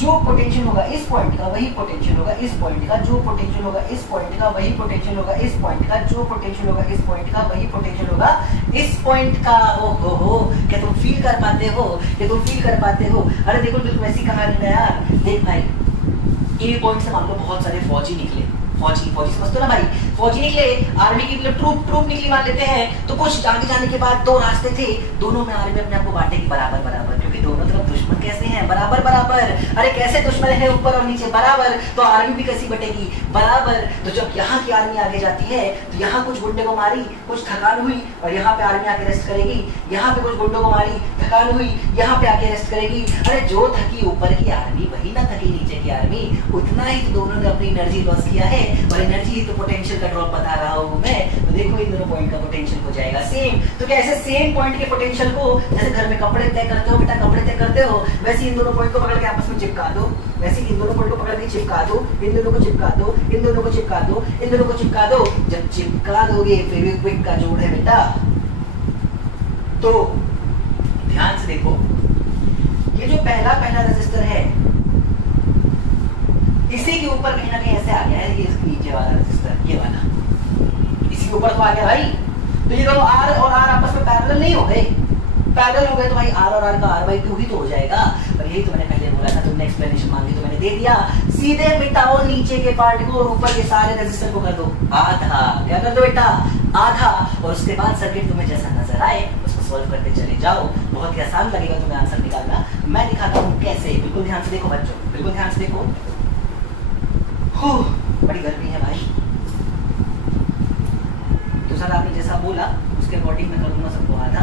जो पोटेंशियल होगा इस पॉइंट का वही पोटेंशियल होगा इस पॉइंट का। जो पोटेंशियल होगा इस पॉइंट का वही पोटेंशियल होगा इस पॉइंट का। जो पोटेंशियल होगा इस पॉइंट का वही पोटेंशियल होगा इस पॉइंट का। ओहो, क्या तुम फील कर पाते हो? क्या तुम फील कर पाते हो? अरे देखो बिल्कुल वैसी कहानी है यार। देख भाई, ए पॉइंट से मान लो बहुत सारे फौजी निकले, फौजी समझते हो ना भाई, फौजी निकले, आर्मी की मतलब ट्रूप निकली मान लेते हैं। तो कुछ आगे जाने के बाद दो रास्ते थे, दोनों में आर्मी अपने आप को बांटेगी बराबर बराबर, क्योंकि दोनों तरफ दुश्मन कैसे हैं? बराबर बराबर। अरे कैसे दुश्मन है? ऊपर और नीचे बराबर। तो आर्मी भी कैसी बटेगी? बराबर। तो जब यहाँ की आर्मी आगे जाती है तो यहाँ कुछ गुंडे को मारी, कुछ थकान हुई, और यहाँ पे आर्मी आके रेस्ट करेगी। यहाँ पे कुछ गुंडों को मारी, थकान हुई, यहाँ पे आके रेस्ट करेगी। अरे जो थकी ऊपर की आर्मी वही ना थकी नीचे की आर्मी। उतना ही तो दोनों ने अपनी एनर्जी लॉस किया है, और एनर्जी ही तो पोटेंशियल का ड्रॉप बता रहा हूँ मैं। तो देखो इन दोनों पॉइंट का पोटेंशियल हो जाएगा सेम। तो क्या ऐसे सेम पॉइंट के पोटेंशियल को जैसे घर में कपड़े तय करते हो बेटा, कपड़े तय करते हो, वैसे इन दोनों पॉइंट को पकड़ के आपस में चिपका दो। वैसे इन दोनों पॉइंट को पकड़ के चिपका दो, इन दोनों को चिपका दो, इन दोनों को चिपका दो, इन दोनों को चिपका दो। जब चिपका दोगे फेविक्विक का जोड़ है बेटा, तो ध्यान से देखो, ये जो पहला रेजिस्टर है इसी के ऊपर कहीं ना कहीं ऐसे आ गया है, ये नीचे वाला रेजिस्टर, ये वाला इसी के ऊपर तो आ गया भाई। तो ये दोनों आर और आर आपस में पैरेलल नहीं हो गए? पैरेलल हो गए तो भाई आर और आर का r/2 ही तो हो जाएगा। और यही तो मैंने पहले बोला था, तुमने एक्सप्लेनेशन मांगी तो मैंने दे दिया। सीधे मिटाओ नीचे के पार्ट को और ऊपर के सारे रेजिस्टर को कर दो आधा। क्या कर दो बेटा? आधा। और उसके बाद सर्किट तुम्हें जैसा नजर आए उसको सॉल्व करते चले जाओ। बहुत ही आसान लगेगा तुम्हें आंसर निकालना। मैं दिखाता हूँ कैसे। बिल्कुल ध्यान से देखो बच्चों, बिल्कुल ध्यान से देखो। बड़ी गर्मी है भाई। तो सर आपने जैसा बोला उसके अकॉर्डिंग मैं करूँगा सबको आधा।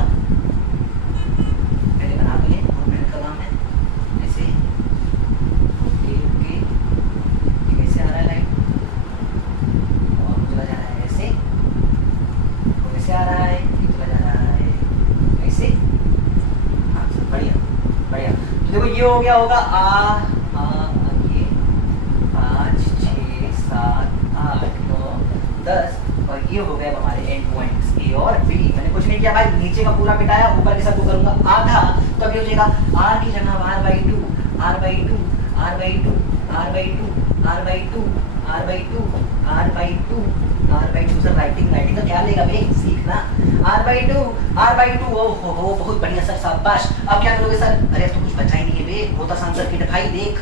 पहले बना लिए, और मेहनत का काम है। ऐसे ओके ओके, कैसे आ रहा है लाइट, और चला जा रहा है ऐसे, और ऐसे आ रहा है, चला जा रहा है ऐसे। हाँ सर, बढ़िया बढ़िया। तो देखो ये हो गया होगा ये 5 6 7 8 9 10, और ये हो गया हमारे एंड पॉइंट्स ए और बी। मैंने कुछ नहीं किया भाई, नीचे का पूरा मिटाया, ऊपर के सब को करूंगा आधा। तो अब ये हो जाएगा r की जगह r/2 r/2 r/2 r/2 r/2 r/2 r/2 r/2। Sir writing का क्या लेगा बे, सीखना। r/2 ओहो बहुत बढ़िया सर, शाबाश। अब क्या करोगे सर? अरे तो कुछ बचा ही नहीं है बे, बहुत आसान सर्किट है भाई। देख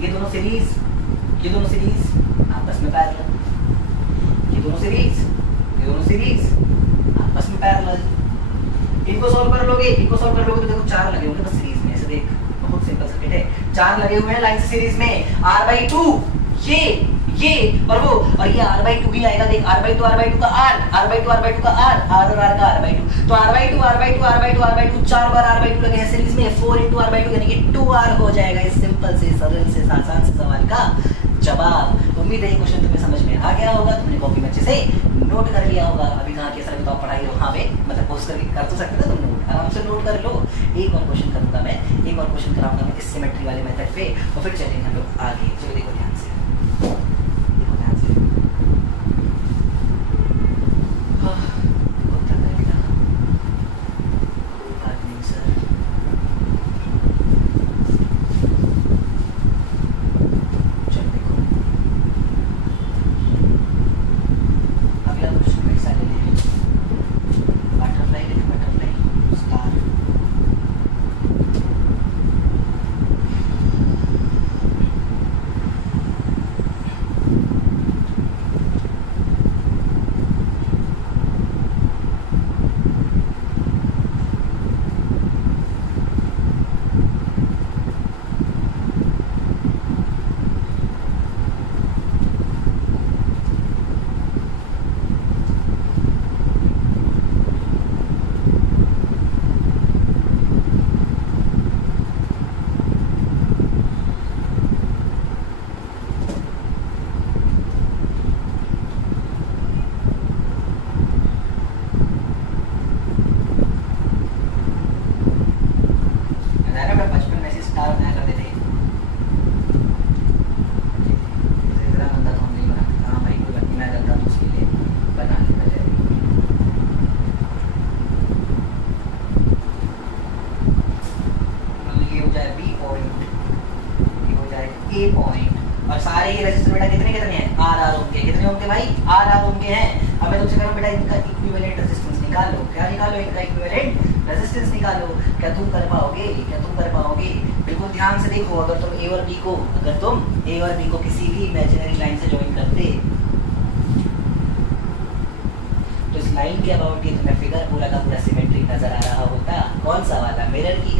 ये दोनों सीरीज आपस में पैरेलल, ये दोनों सीरीज आपस में पैरेलल। इनको सॉल्व कर लोगे तो देखो 4 लगे होंगे बस सीरीज में। ऐसे देख, बहुत सिंपल सर्किट है, 4 लगे हुए हैं लाइन से सीरीज में। r/2 ये और वो, और ये r/2 ही आएगा। देख r/2 का r, r/2 का r, r और r का r/2। तो r/2 4 बार r/2 लगे हैं सीरीज में, 4 × r/2 यानी कि 2r हो जाएगा। इस सिंपल से सरल से आसान से सवाल का जवाब। उम्मीद है ये क्वेश्चन तुम्हें समझ में आ गया होगा, तुमने कॉपी में अच्छे से नोट कर लिया होगा। अभी कहाँ के सर तो आप पढ़ाई वहाँ पे मतलब पोस्ट करके कर तो सकते थे तुम, नोट आराम से नोट कर लो। एक और क्वेश्चन करूँगा मैं, एक और क्वेश्चन कराऊंगा मैं इस सिमेट्री वाले मेथड पे, और फिर चलेंगे हम लोग आगे। चलो देखो ध्यान से, ए पॉइंट, और सारे ही रेजिस्टर बेटा कितने कितने हैं, आर ओम के। कितने ओम के भाई, आर ओम के हैं। अब मैं तुमसे करूं बेटा इनका इक्विवेलेंट रेजिस्टेंस निकालो। क्या निकालो, इनका इक्विवेलेंट रेजिस्टेंस निकालो। क्या तुम कर पाओगे, क्या तुम कर पाओगे? बिल्कुल ध्यान से देखो, अगर तुम ए और बी को, अगर तुम ए और बी को किसी भी इमेजिनरी लाइन से ज्वाइन करते तो इस लाइन के अबाउट ये तुम्हें फिगर पूरा का पूरा सिमेट्रिक नजर आ रहा होता। कौन सा वाला, मिरर की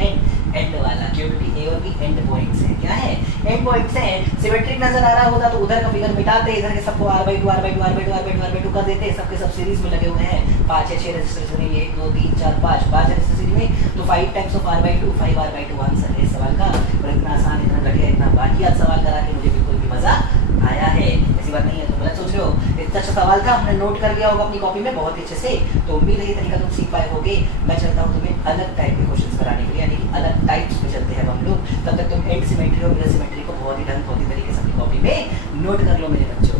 एंड वाला, क्योंकि ए और बी एंड पॉइंट्स हैं। क्या है, एंड पॉइंट्स हैं। सिमेट्रिक नजर आ रहा होता तो उधर का फिगर मिटाते, इधर के सबको r/2 कर देते। सबके सब सीरीज में लगे हुए हैं, 5 या 6 रेजिस्टर्स में, 1 2 3 4 5 रेजिस्टर सीरीज में, तो 5 times of r/2, 5r/2 answer है इस सवाल का। और इतना आसान, इतना घटिया, इतना बाकी सवाल करा के मुझे बिल्कुल भी मजा आया है, ऐसी बात नहीं है। तुम गलत सोच रहे हो। इतना अच्छा सवाल था, हमने नोट कर लिया होगा अपनी कॉपी में बहुत ही अच्छे से। तो उम्मीद है ये तरीका तुम सीख पाए होगे। मैं चलता हूँ तुम्हें अलग टाइप के क्वेश्चंस कराने के लिए, यानी कि अलग टाइप्स पे चलते हैं हम लोग। तब तक तुम एंड सिमेट्री और मिरर सिमेट्री को बहुत ही ढंग, बहुत ही तरीके से अपनी कॉपी में नोट कर लो मेरे बच्चों।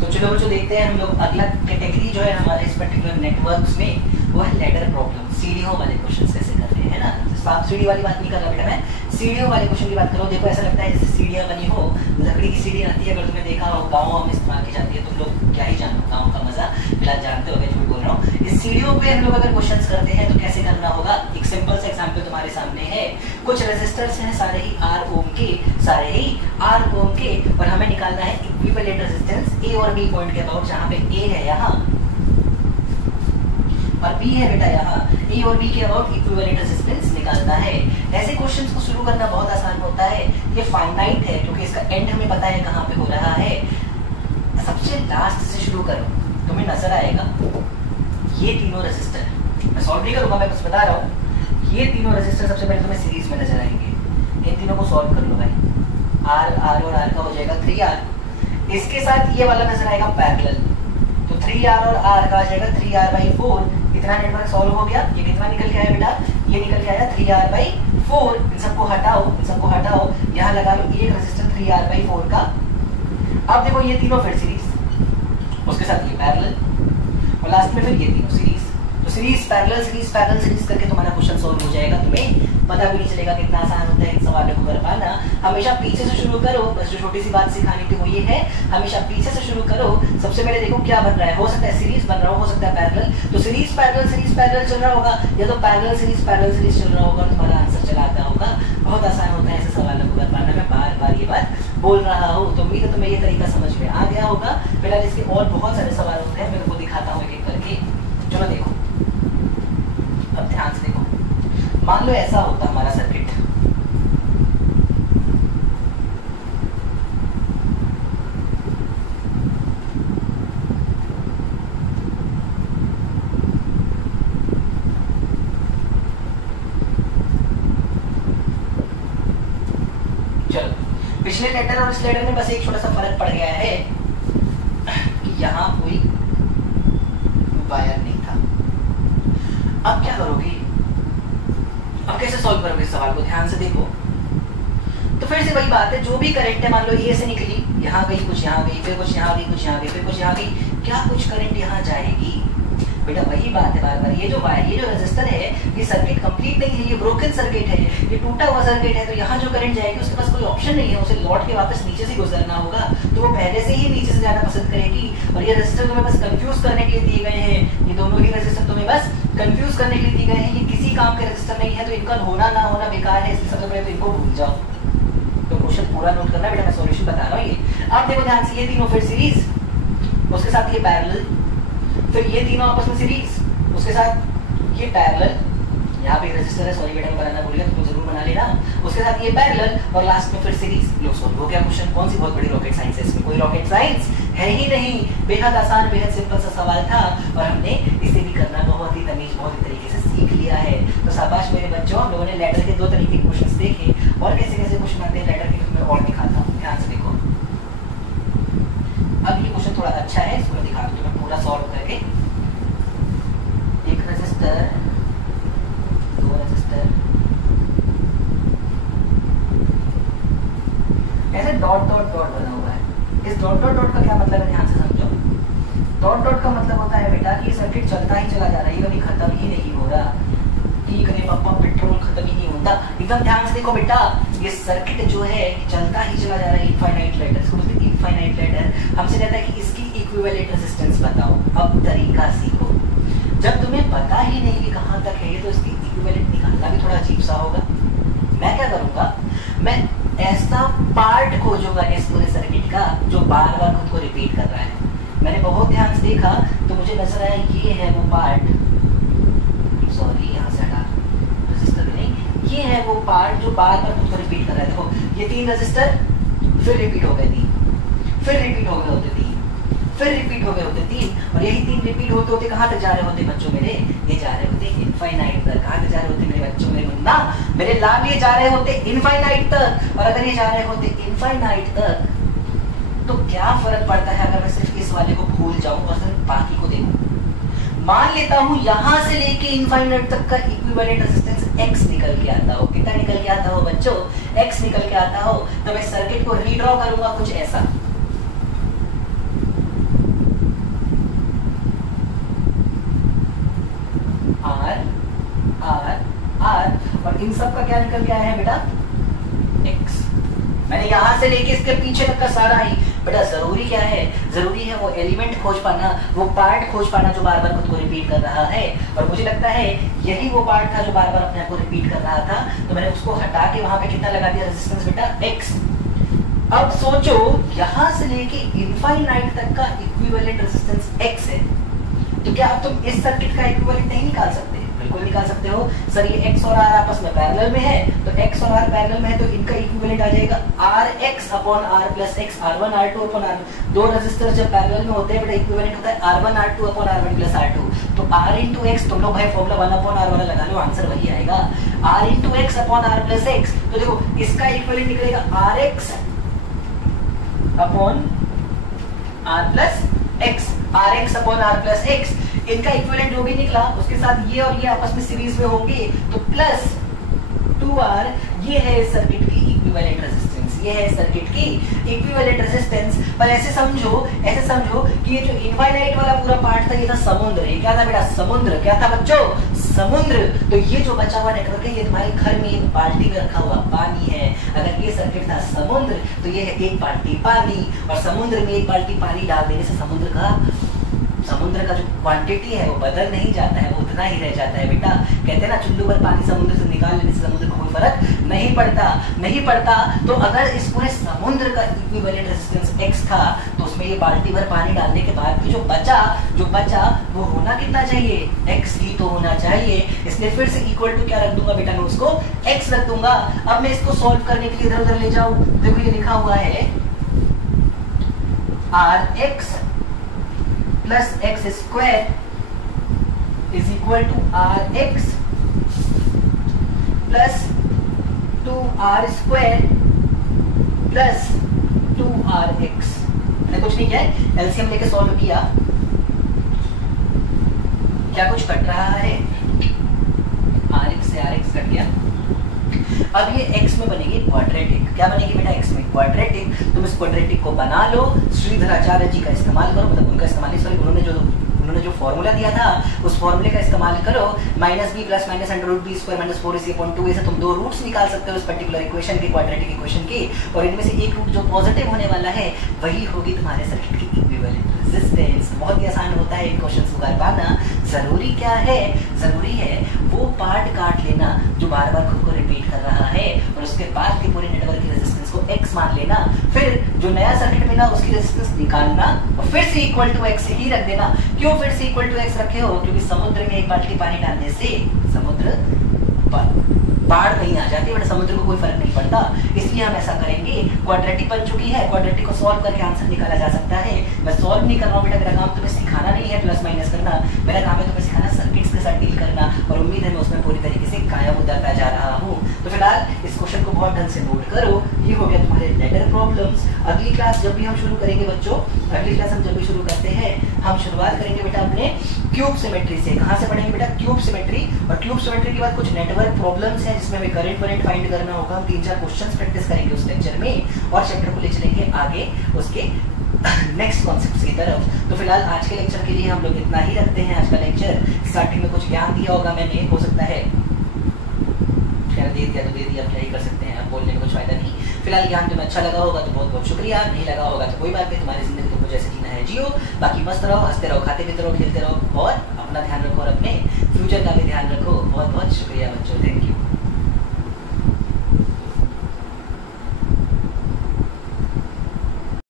तो चलो बच्चों देखते हैं हम लोग अगला कैटेगरी जो है हमारे इस पर्टिकुलर नेटवर्क्स में, वो है लैडर प्रॉब्लम। सीढ़ियों वाले क्वेश्चंस कैसे कर रहे हैं ना। साफ सीढ़ी वाली बात नहीं कर रहा बेटा मैं, सीढ़ियों वाले क्वेश्चन की बात करो। देखो ऐसा लगता है जैसे सीढ़ियां बनी हो, लकड़ी की सीढ़ी आती है, अगर तुमने देखा हो गाँव में इस्तेमाल की जाती है। तुम लोग क्या ही जानो गाँव का मजा, फिलहाल जानते हो, जो बोल रहा हूँ। इस सीढ़ियों पे हम लोग अगर क्वेश्चंस करते हैं तो कैसे करना होगा, एक सिंपल सा एग्जांपल तुम्हारे सामने है। कुछ रेजिस्टर्स हैं सारे ही आर ओम के, सारे ही आर ओम के, और हमें निकालना है इक्विवेलेंट रेजिस्टेंस ए और बी पॉइंट के अबाउट, जहाँ पे ए है यहाँ और बी है बेटा यहाँ। ए और बी के अबाउट इक्विवेलेंट रेजिस्टेंस निकालना है। ऐसे क्वेश्चंस को शुरू करना बहुत आसान होता है। ये फाइनाइट है क्योंकि इसका एंड हमें पता है कहाँ पे हो रहा है। सबसे लास्ट से शुरू करो, तुम्हें नजर आएगा ये तीनों रेजिस्टर। मैं सॉल्व नहीं करूंगा, मैं बस बता रहा हूँ। ये तीनों रेजिस्टर सबसे पहले तुम्हें सीरीज में नजर आएंगे। इन तीनों को सॉल्व कर लो भाई। आर और आर का हो जाएगा 3R। इसके साथ ये वाला नजर आएगा पैरेलल, तो 3R और R का आ जाएगा 3R/4। इतना नेटवर्क सॉल्व हो गया। ये कितना निकल के आया बेटा, ये निकल के आया 3R/4। इन सबको हटाओ, इन सबको हटाओ, यहाँ लगा लो एक रेजिस्टर 3R/4 का। अब देखो ये तीनों फिर सीरीज, उसके साथ ये पैरेलल, और लास्ट में फिर ये तीनों सीरीज। तो series parallel series parallel series करके तुम्हारा क्वेश्चन सॉल्व हो जाएगा। तुम्हें पता भी नहीं चलेगा कितना आसान होता है इन सवालों को कर पाना। हमेशा पीछे से शुरू करो, बस जो छोटी सी बात सिखाने की वो ये है, हमेशा पीछे से शुरू करो। सबसे पहले देखो क्या बन रहा है, हो सकता है सीरीज बन रहा हो सकता है पैरेलल। तो सीरीज पैरेलल चल रहा होगा, या तो पैरेलल सीरीज चल रहा होगा, तुम्हारा आंसर चला आता होगा। बहुत आसान होता है ऐसे सवालों को कर पाना। मैं बार बार ये बात बोल रहा हूँ, तो उम्मीद है तुम्हें ये तरीका समझ में आ गया होगा। फिलहाल इसके और बहुत सारे सवाल होते हैं, मैं तुमको दिखाता हूँ एक एक करके। चलो देखो, अब ध्यान से देखो। मान लो ऐसा होता हमारा सर्किट, चलो पिछले लेटर और इस लेटर में बस एक छोटा सा फर्क पड़ गया है कि यहाँ कोई वायर नहीं था। अब क्या करोगे, अब कैसे सॉल्व करोगे इस सवाल को, ध्यान से देखो। तो फिर से वही बात है, जो भी करंट है मान लो ए से निकली, यहाँ गई, कुछ यहाँ गई, फिर कुछ यहाँ गई, कुछ यहाँ गई, फिर कुछ यहाँ गई, क्या कुछ करंट यहाँ जाएगी बेटा? वही बात है बार बार। ये जो वायर, ये जो रेजिस्टर है, ये सर्किट कंप्लीट नहीं है, ये ब्रोकन सर्किट है, ये टूटा हुआ सर्किट है। तो यहाँ जो करंट जाएगी उसके पास कोई ऑप्शन नहीं है, उसे लौट के वापस नीचे से गुजरना होगा। तो वो पहले से ही नीचे से जाना पसंद करेगी। और ये रेजिस्टर तुम्हें बस कंफ्यूज करने के लिए दिए गए हैं। ये दोनों ही रेजिस्टर तुम्हें बस कंफ्यूज करने के लिए दिए गए हैं। ये किसी काम के रेजिस्टर नहीं है, तो इनका होना ना होना बेकार है। इसलिए सबसे पहले तो इनको भूल जाओ। तो क्वेश्चन पूरा नोट करना बेटा, मैं सॉल्यूशन बता रहा हूँ। ये आप देखो ध्यान से, ये तीनों फिर सीरीज, उसके साथ ये पैरेलल, फिर ये तीनों आपस में सीरीज, उसके साथ ये पैरेलल। यहाँ पे रेजिस्टर है, सॉरी बेटा मैं बनाना भूल गया, तुमको जरूर बना लेना। उसके साथ ये पैरेलल और लास्ट में फिर सीरीज। लो सॉल्व हो गया क्वेश्चन। कौन सी बहुत बड़ी रॉकेट साइंस है इसमें? कोई रॉकेट साइंस है ही नहीं। बेहद आसान, बेहद सिंपल सा सवाल था, और हमने इसे भी करना बहुत ही तमीज, बहुत ही तरीके से सीख लिया है। तो शाबाश मेरे बच्चों, हम लोगों ने लैडर के दो तरीके के क्वेश्चन देखे, और कैसे कैसे क्वेश्चन आते हैं लैडर के, तुम्हें और दिखाता हूँ। ध्यान से देखो, अब ये क्वेश्चन थोड़ा अच्छा है, इसको मैं दिखा दूँ तुम्हें पूरा सॉल्व करके। एक रेजिस्टर, दो रेजिस्टर, ऐसे डॉट डॉट डॉट बना हुआ है। इस डॉट डॉट डॉट का क्या मतलब है, ध्यान से समझो। डॉट डॉट का मतलब होता है बेटा कि ये सर्किट चलता ही चला जा रहा है, ये कभी खत्म ही नहीं हो रहा। कि कभी पापा पेट्रोल खत्म ही नहीं होता। एकदम ध्यान से देखो बेटा, ये सर्किट जो है चलता ही चला जा रहा है इनफाइनाइट लैडर, इसको बोलते हैं इनफाइनाइट लैडर। हमसे कहता है कि इसकी इक्विवेलेंट रेजिस्टेंस बताओ। अब तरीका सीखो, जब तुम्हें पता ही नहीं कि कहाँ तक है तो इसकी इक्विवेलेंट निकालना भी थोड़ा अजीब सा होगा। मैं क्या करूंगा, मैं ऐसा पार्ट खोजूंगा इस पूरे सर्किट का जो बार बार खुद को रिपीट कर रहा है। मैंने बहुत ध्यान से देखा तो मुझे नजर आया ये है वो पार्ट, सॉरी यहाँ से हटा, रेजिस्टर नहीं, ये है वो पार्ट जो बार बार खुद को रिपीट कर रहा है। देखो ये 3 रेजिस्टर, फिर रिपीट हो गए 3, फिर रिपीट हो गए होते 3, फिर रिपीट हो गए होते 3, और यही 3 रिपीट होते होते कहाँ तक जा रहे होते बच्चों मेरे, ये जा रहे होते इनफाइनाइट तक। कहाँ तक जा रहे होते मेरे बच्चों, मेरे मुन्ना, मेरे लाभ, ये जा रहे होते इनफाइनाइट तक। और अगर ये जा रहे होते इनफाइनाइट तक तो क्या फर्क पड़ता है अगर मैं सिर्फ इस वाले को भूल जाऊं और सिर्फ बाकी को देखूं। मान लेता हूं यहां से लेके इनफाइनाइट तक का इक्विवेलेंट रेजिस्टेंस x निकल के आता हो। कितना निकल के आता हो बच्चों, x निकल के आता हो। तो मैं सर्किट को रीड्रॉ करूंगा कुछ ऐसा, R R R, और इन सब का क्या निकल के आया है बेटा, x। मैंने यहां से लेके इसके पीछे तक का सारा ही बेटा, जरूरी क्या है, जरूरी है वो एलिमेंट खोज पाना, वो पार्ट खोज पाना जो बार बार खुद को रिपीट कर रहा है। और मुझे लगता है यही वो पार्ट था जो बार बार अपने आप को रिपीट कर रहा था। तो मैंने उसको हटा के वहां पे कितना लगा दिया रेजिस्टेंस बेटा, x। अब सोचो यहां से लेके इनफाइनाइट तक का इक्विवेलेंट रेजिस्टेंस x है, तो क्या अब तुम इस सर्किट का इक्विवेलेंट नहीं निकाल सकते? बिल्कुल निकाल सकते हो सर। ये x और r आपस में पैरेलल में है, तो x और r पैरेलल में है तो इनका इक्विवेलेंट आ जाएगा rx upon r plus x, r1 r2 upon r। दो रेजिस्टर्स जब पैरेलल में होते हैं बेटा इक्विवेलेंट होता है r1 r2 upon r1 plus r2। तो r इंटू x, तुम लोग भाई फॉर्मूला 1 अपॉन r वाला लगा लो, आंसर वही आएगा, r into x upon r plus x। तो देखो इसका इक्विवेलेंट निकलेगा rx upon r plus x, rx upon r plus x। इनका इक्विवेलेंट जो भी निकला उसके साथ ये और ये आपस में सीरीज में होंगे, तो प्लस 2r, ये है सर्किट की इक्विवेलेंट रेजिस्टेंस, ये है सर्किट की इक्विवेलेंट रेजिस्टेंस। पर ऐसे समझो कि ये जो इनफाइनाइट वाला पूरा पार्ट था ये था समुद्र। ये क्या था बेटा, समुद्र। क्या था बच्चों, समुद्र। तो ये जो बचा हुआ नेटवर्क है ये तुम्हारे घर में एक बाल्टी में रखा हुआ पानी है। अगर ये सर्किट था समुद्र तो ये है 1 बाल्टी पानी, और समुद्र में 1 बाल्टी पानी डाल देने से समुद्र का जो क्वांटिटी है वो बदल नहीं जाता है, वो उतना ही रह जाता है बेटा। कहते हैं ना चुल्लू भर पानी समुद्र से निकाल लेने से समुद्र को कोई फर्क नहीं पड़ता। तो अगर इस पूरे समुद्र का इक्विवेलेंट रेजिस्टेंस x था तो उसमें ये बाल्टी भर पानी डालने के बाद भी जो बचा वो होना कितना चाहिए, x ही तो होना चाहिए। इसलिए फिर से इक्वल टू क्या रख दूंगा बेटा, मैं उसको x रख दूंगा। अब मैं इसको सॉल्व करने के लिए इधर उधर ले जाऊं, देखो ये लिखा हुआ है rx plus x square is equal to rx plus 2r square plus 2rx। मैंने कुछ नहीं किया है, एलसीएम लेके सॉल्व किया। क्या कुछ कट रहा है, rx से rx कट गया। अब ये x में बनेगी क्वाड्रेटिक। क्या बनेगी बेटा, x में क्वाड्रेटिक। तुम इस क्वाड्रेटिक को बना लो, श्रीधराचार्य जी का इस्तेमाल करो, मतलब उनका इस्तेमाल, सॉरी उन्होंने जो फॉर्मूला दिया था उस फॉर्मूले का इस्तेमाल करो। -b plus minus under root b square minus 4ac/2 से तुम 2 रूट्स निकाल सकते हो इस पर्टिकुलर इक्वेशन की, क्वाड्रेटिक इक्वेशन की। और इनमें से एक रूट जो पॉजिटिव होने वाला है वही होगी तुम्हारे सर्किट की इक्विवेलेंट रेजिस्टेंस। बहुत ही आसान होता है इन क्वेश्चंस को कर पाना। जरूरी क्या है, जरूरी है वो पार्ट काट लेना जो बार बार खुद को रिपीट कर रहा है, और उसके बाद के पूरे नेटवर्क की रेजिस्टेंस को x मान लेना। फिर जो नया सर्किट मिला उसकी रेजिस्टेंस निकालना और फिर से इक्वल टू x ही रख देना। क्यों फिर से इक्वल टू x रखे हो, क्योंकि समुद्र में 1 बाल्टी पानी डालने से समुद्र बाढ़ नहीं आ जाती, बट समुद्र को कोई फर्क नहीं पड़ता। इसलिए हम ऐसा करेंगे। क्वाड्रेटिक बन चुकी है, क्वाड्रेटिक को सॉल्व करके आंसर निकाला जा सकता है। मैं सॉल्व नहीं कर रहा हूँ बेटा, मेरा काम तुम्हें सिखाना नहीं है प्लस माइनस करना, मेरा काम है तुम्हें सिखाना सर्किट्स के साथ डील करना, और उम्मीद है मैं उसमें पूरी तरीके से कायम उतरता जा रहा हूँ। तो फिलहाल इस क्वेश्चन को बहुत ढंग से नोट करो। ये हो गया तुम्हारे लेटर प्रॉब्लम्स। अगली क्लास जब भी हम शुरू करेंगे बच्चों, अगली क्लास हम जब भी शुरू करते हैं हम शुरुआत करेंगे बेटा अपने क्यूब सिमेट्री से। कहाँ से पढ़ेंगे बेटा, क्यूब सिमेट्री। और क्यूब सिमेट्री के बाद कुछ नेटवर्क प्रॉब्लम्स हैं जिसमें हमें करंट फाइंड करना होगा। हम 3-4 क्वेश्चंस प्रैक्टिस करेंगे उस लेक्चर में और चैप्टर को ले चलेंगे आगे उसके नेक्स्ट कॉन्सेप्ट्स की तरफ। तो फिलहाल आज के लेक्चर के लिए हम लोग इतना ही रखते हैं। आज का लेक्चर स्टार्टिंग में कुछ ज्ञान दिया होगा मैंने, हो सकता है खैर दे दिया तो दे दिया, क्या ही कर सकते हैं, अब बोलने में कुछ फायदा नहीं। फिलहाल ज्ञान तुम्हें अच्छा लगा होगा तो बहुत बहुत शुक्रिया, नहीं लगा होगा तो कोई बात नहीं, तुम्हारी जिंदगी तुमको जैसे जीना है जियो। बाकी मस्त रहो, हंसते रहो, खाते पीते रहो, खेलते रहो और अपना ध्यान रखो और अपने फ्यूचर का भी ध्यान रखो। बहुत बहुत शुक्रिया बच्चों, थैंक यू।